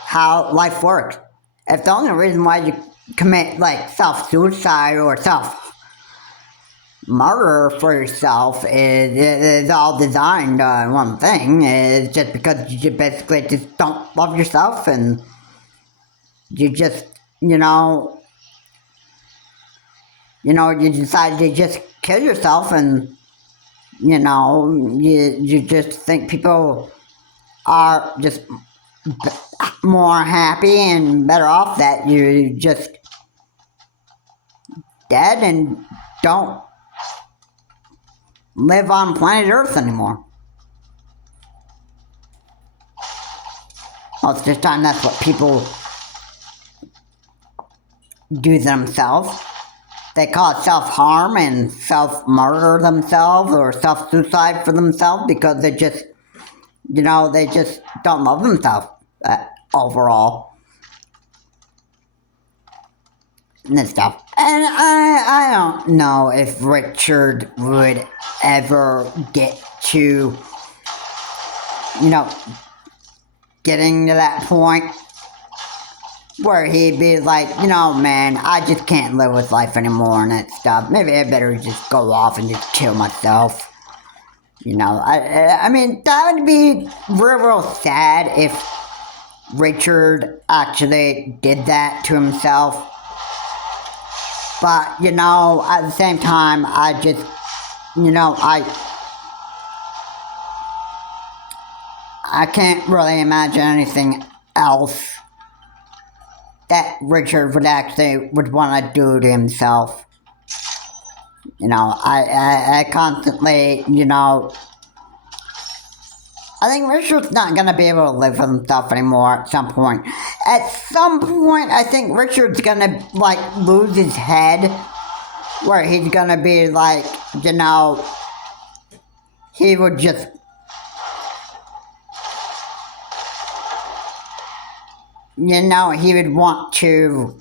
how life works. If the only reason why you commit like self-suicide or self-murder for yourself is all designed on one thing, is just because you basically just don't love yourself and you just, you decide to just kill yourself and, you just think people are just more happy and better off that you're just dead and don't live on planet Earth anymore. Most of the time that's what people do themselves. They call it self-harm and self-murder themselves or self-suicide for themselves because they just, they just don't love themselves overall. And stuff. And I don't know if Richard would ever get to, getting to that point where he'd be like, man, I just can't live with life anymore and that stuff. Maybe I better just go off and just kill myself. I mean, that would be real sad if Richard actually did that to himself. But, at the same time, I just, I can't really imagine anything else that Richard would want to do to himself. I constantly, I think Richard's not going to be able to live with himself anymore at some point. At some point, I think Richard's going to, lose his head, where he's going to be he would just, he would want to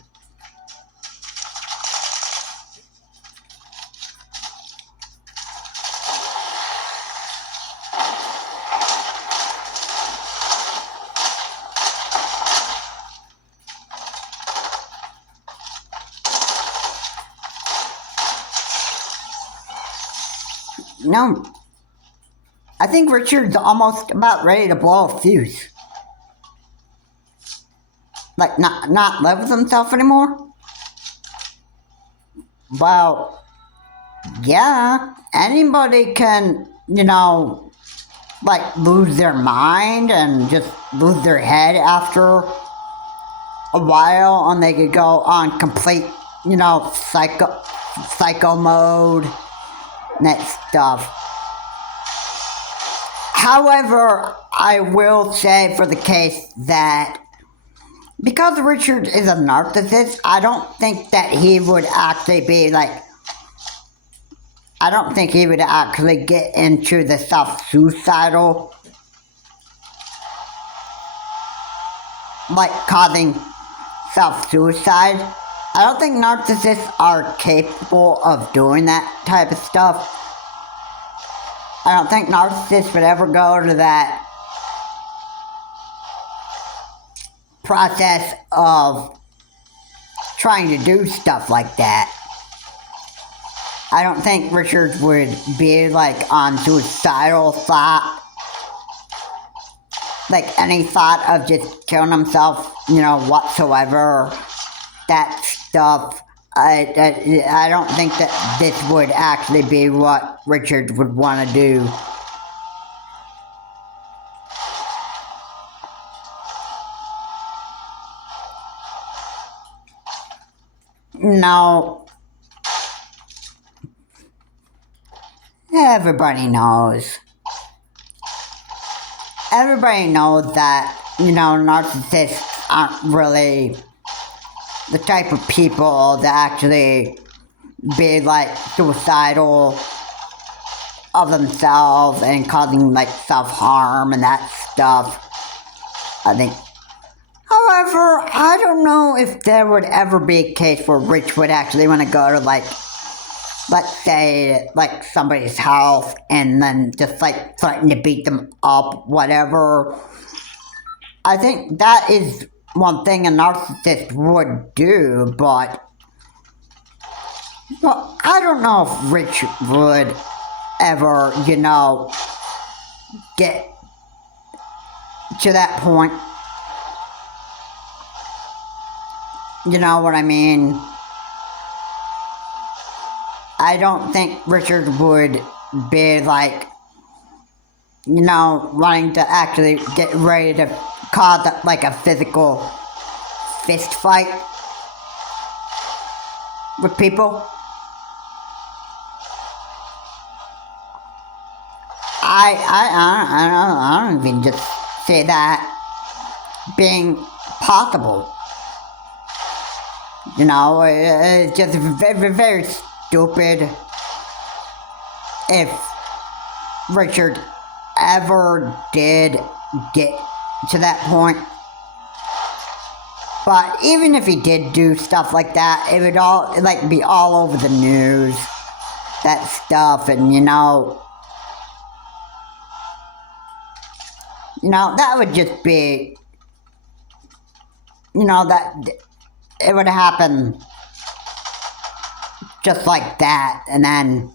I think Richard's almost about ready to blow a fuse. Not live with himself anymore? Well, yeah, anybody can, lose their mind and just lose their head after a while, and they could go on complete, psycho mode and that stuff. However, I will say for the case that because Richard is a narcissist, I don't think that he would actually be I don't think he would actually get into the self-suicidal, causing self-suicide. I don't think narcissists are capable of doing that type of stuff. I don't think narcissists would ever go to that process of trying to do stuff like that. I don't think Richard would be on suicidal thought, any thought of just killing himself, whatsoever. That stuff. I don't think that this would actually be what Richard would want to do. No. Everybody knows. Everybody knows that, narcissists aren't really the type of people that actually be suicidal of themselves and causing self-harm and that stuff. I think. However, I don't know if there would ever be a case where Rich would actually want to go to let's say somebody's house and then just threaten to beat them up, whatever. I think that is one thing a narcissist would do, but well, I don't know if Rich would ever, get to that point. You know what I mean? I don't think Richard would be like, wanting to actually get ready to cause like a physical fist fight with people. I don't even just say that being possible. It's just very, very stupid if Richard ever did get to that point. But even if he did do stuff like that, it would all be all over the news, that stuff, and that would just be, that it would happen just like that, and then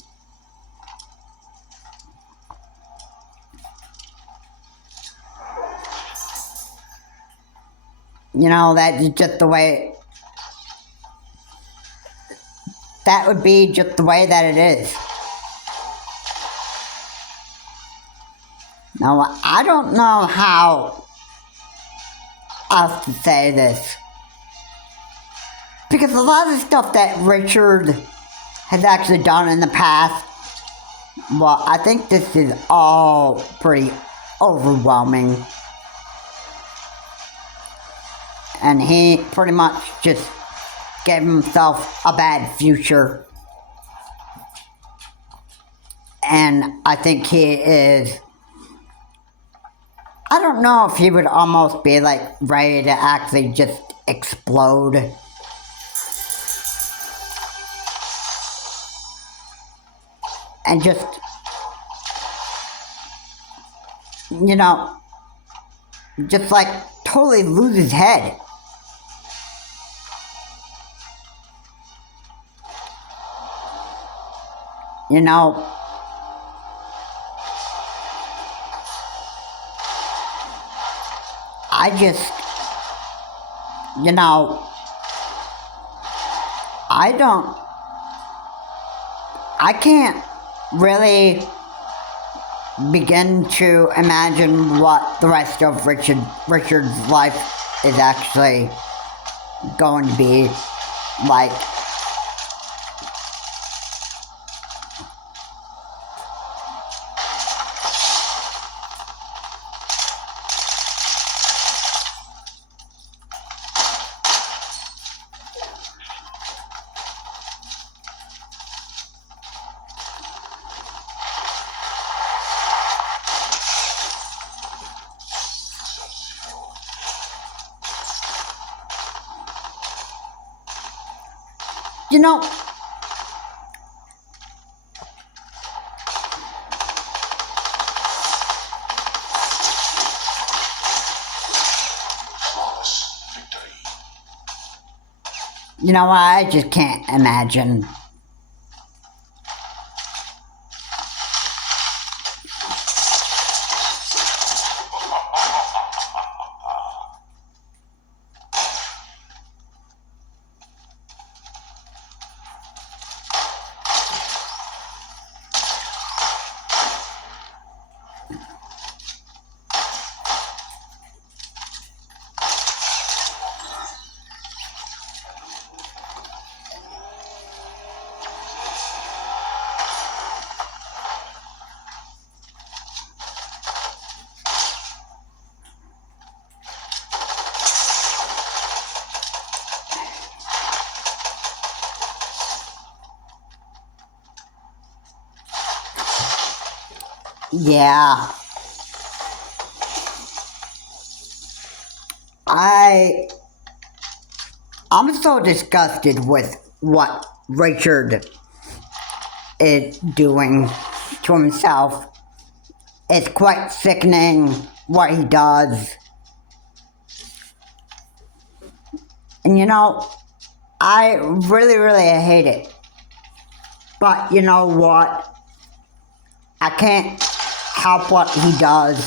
that's just the way, that would be just the way that it is. Now, I don't know how else to say this, because a lot of the stuff that Richard has actually done in the past, well, I think this is all pretty overwhelming. And he pretty much just gave himself a bad future. And I think he is, I don't know if he would almost be like ready to actually just explode. And just, just like totally lose his head. I just, I can't really begin to imagine what the rest of Richard's life is actually going to be like. I just can't imagine. Yeah. I'm so disgusted with what Richard is doing to himself. It's quite sickening what he does. And I really, really hate it. But you know what? I can't help what he does.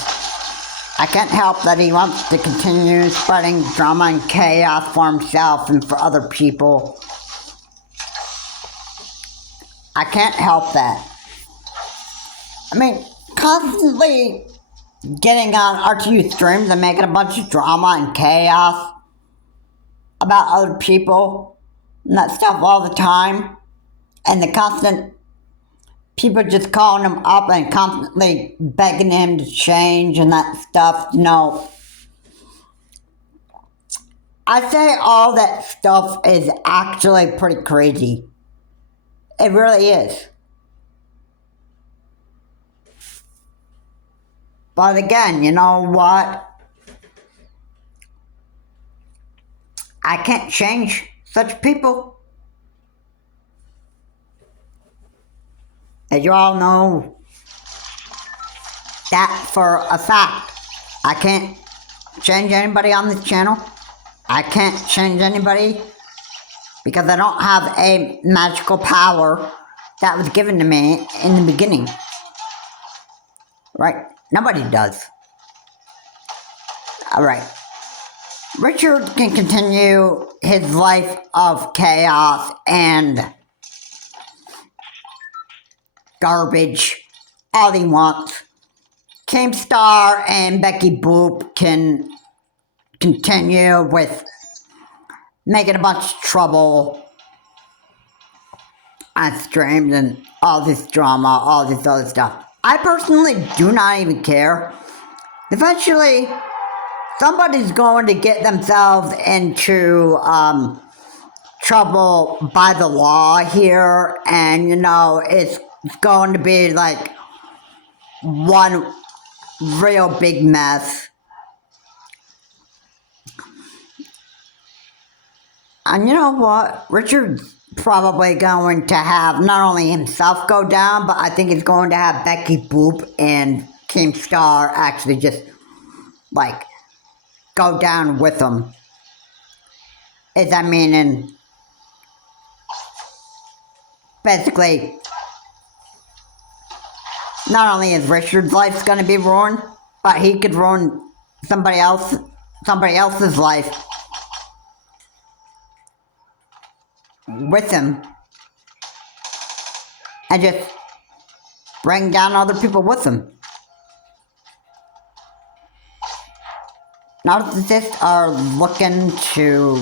I can't help that he wants to continue spreading drama and chaos for himself and for other people. I can't help that. I mean, constantly getting on RTU streams and making a bunch of drama and chaos about other people and that stuff all the time. And the constant people just calling him up and constantly begging him to change and that stuff. I say all that stuff is actually pretty crazy. It really is. But again, you know what? I can't change such people. As you all know that for a fact. I can't change anybody on this channel. I can't change anybody because I don't have a magical power that was given to me in the beginning. Right? Nobody does. Alright. Richard can continue his life of chaos and garbage all he wants. Keemstar and Becky Boop can continue with making a bunch of trouble on streams and all this drama, all this other stuff. I personally do not even care. Eventually, somebody's going to get themselves into trouble by the law here, and it's going to be like one real big mess. And you know what? Richard's probably going to have not only himself go down, but I think he's going to have Becky Boop and Keemstar actually just like go down with him. And basically, not only is Richard's life going to be ruined, but he could ruin somebody else's life with him, and just bring down other people with him. Narcissists are looking to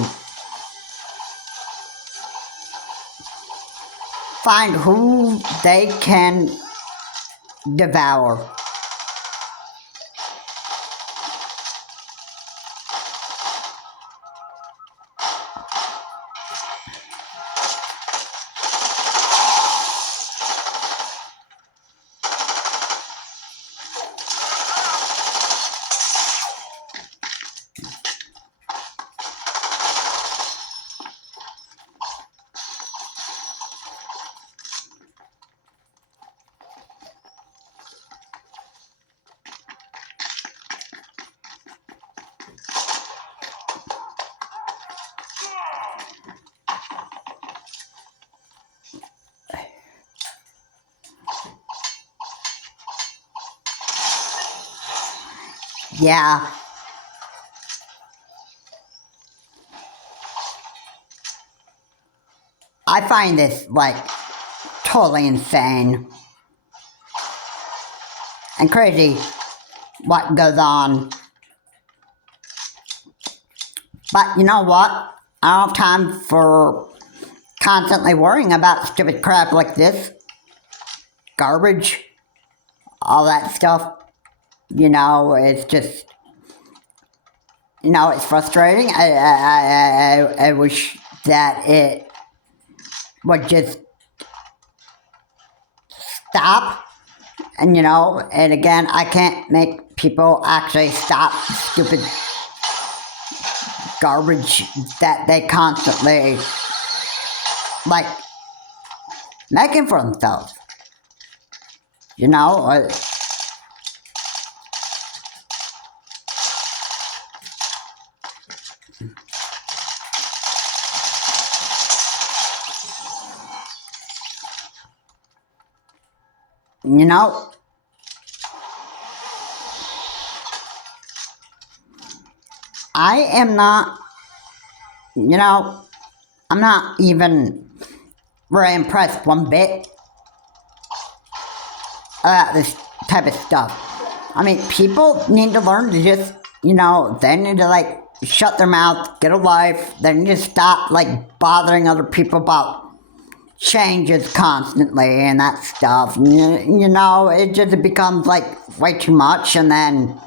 find who they can devour. Yeah. I find this, like, totally insane and crazy what goes on. But you know what? I don't have time for constantly worrying about stupid crap like this. Garbage. All that stuff. It's just, it's frustrating. I wish that it would just stop. And again, I can't make people actually stop stupid garbage that they constantly, like, making for themselves. you know, I am not, you know, I'm not even very impressed one bit about this type of stuff. I mean, people need to learn to just, they need to, like, shut their mouth, get a life. They need to stop, like, bothering other people about changes constantly and that stuff. It just becomes, like, way too much, and then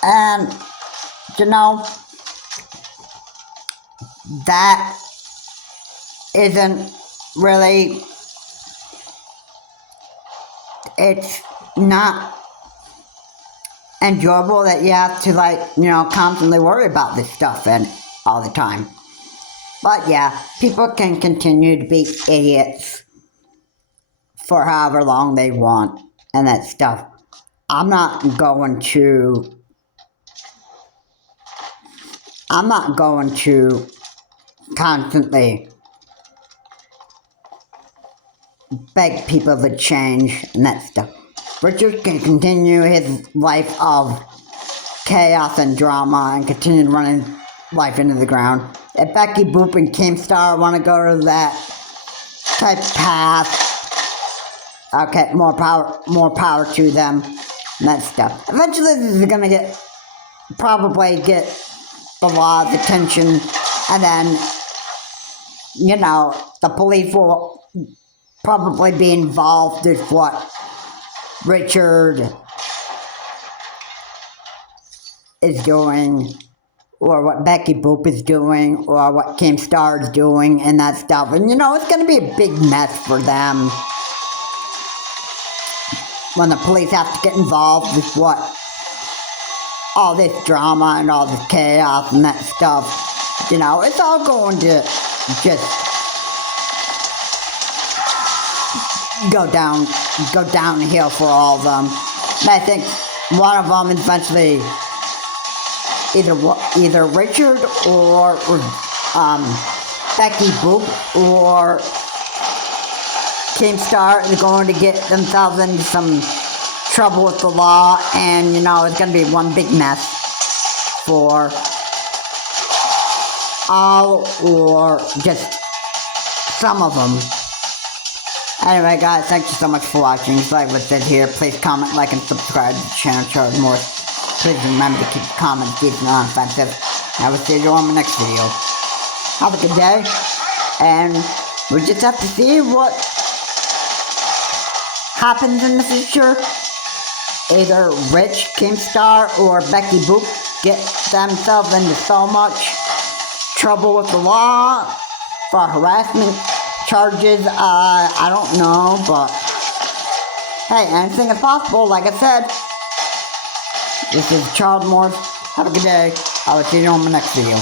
and that isn't really, it's not enjoyable that you have to, like, constantly worry about this stuff and all the time. But yeah, people can continue to be idiots for however long they want and that stuff. I'm not going to constantly beg people to change and that stuff. Richard can continue his life of chaos and drama and continue running life into the ground. If Becky Boop and Keemstar want to go to that type path, okay, more power to them and that stuff. Eventually this is going to probably get the law's attention, and then, the police will probably be involved with what Richard is doing, or what Becky Boop is doing, or what Keemstar is doing, and that stuff. And it's going to be a big mess for them when the police have to get involved with what all this drama and all this chaos and that stuff. It's all going to just go downhill for all of them. And I think one of them eventually, either Richard or Becky Boop or Keemstar is going to get themselves into some trouble with the law, and it's going to be one big mess for all or just some of them. Anyway, guys, thank you so much for watching. If you like what I said here, please comment, like, and subscribe to the channel to show more. Please remember to keep the comments decent and offensive. I will see you on my next video. Have a good day, and we just have to see what happens in the future. Either Rich, Keemstar, or Becky Boop get themselves into so much trouble with the law for harassment charges. I don't know, but hey, anything is possible. Like I said, this is Charles Morris. Have a good day. I will see you on my next video.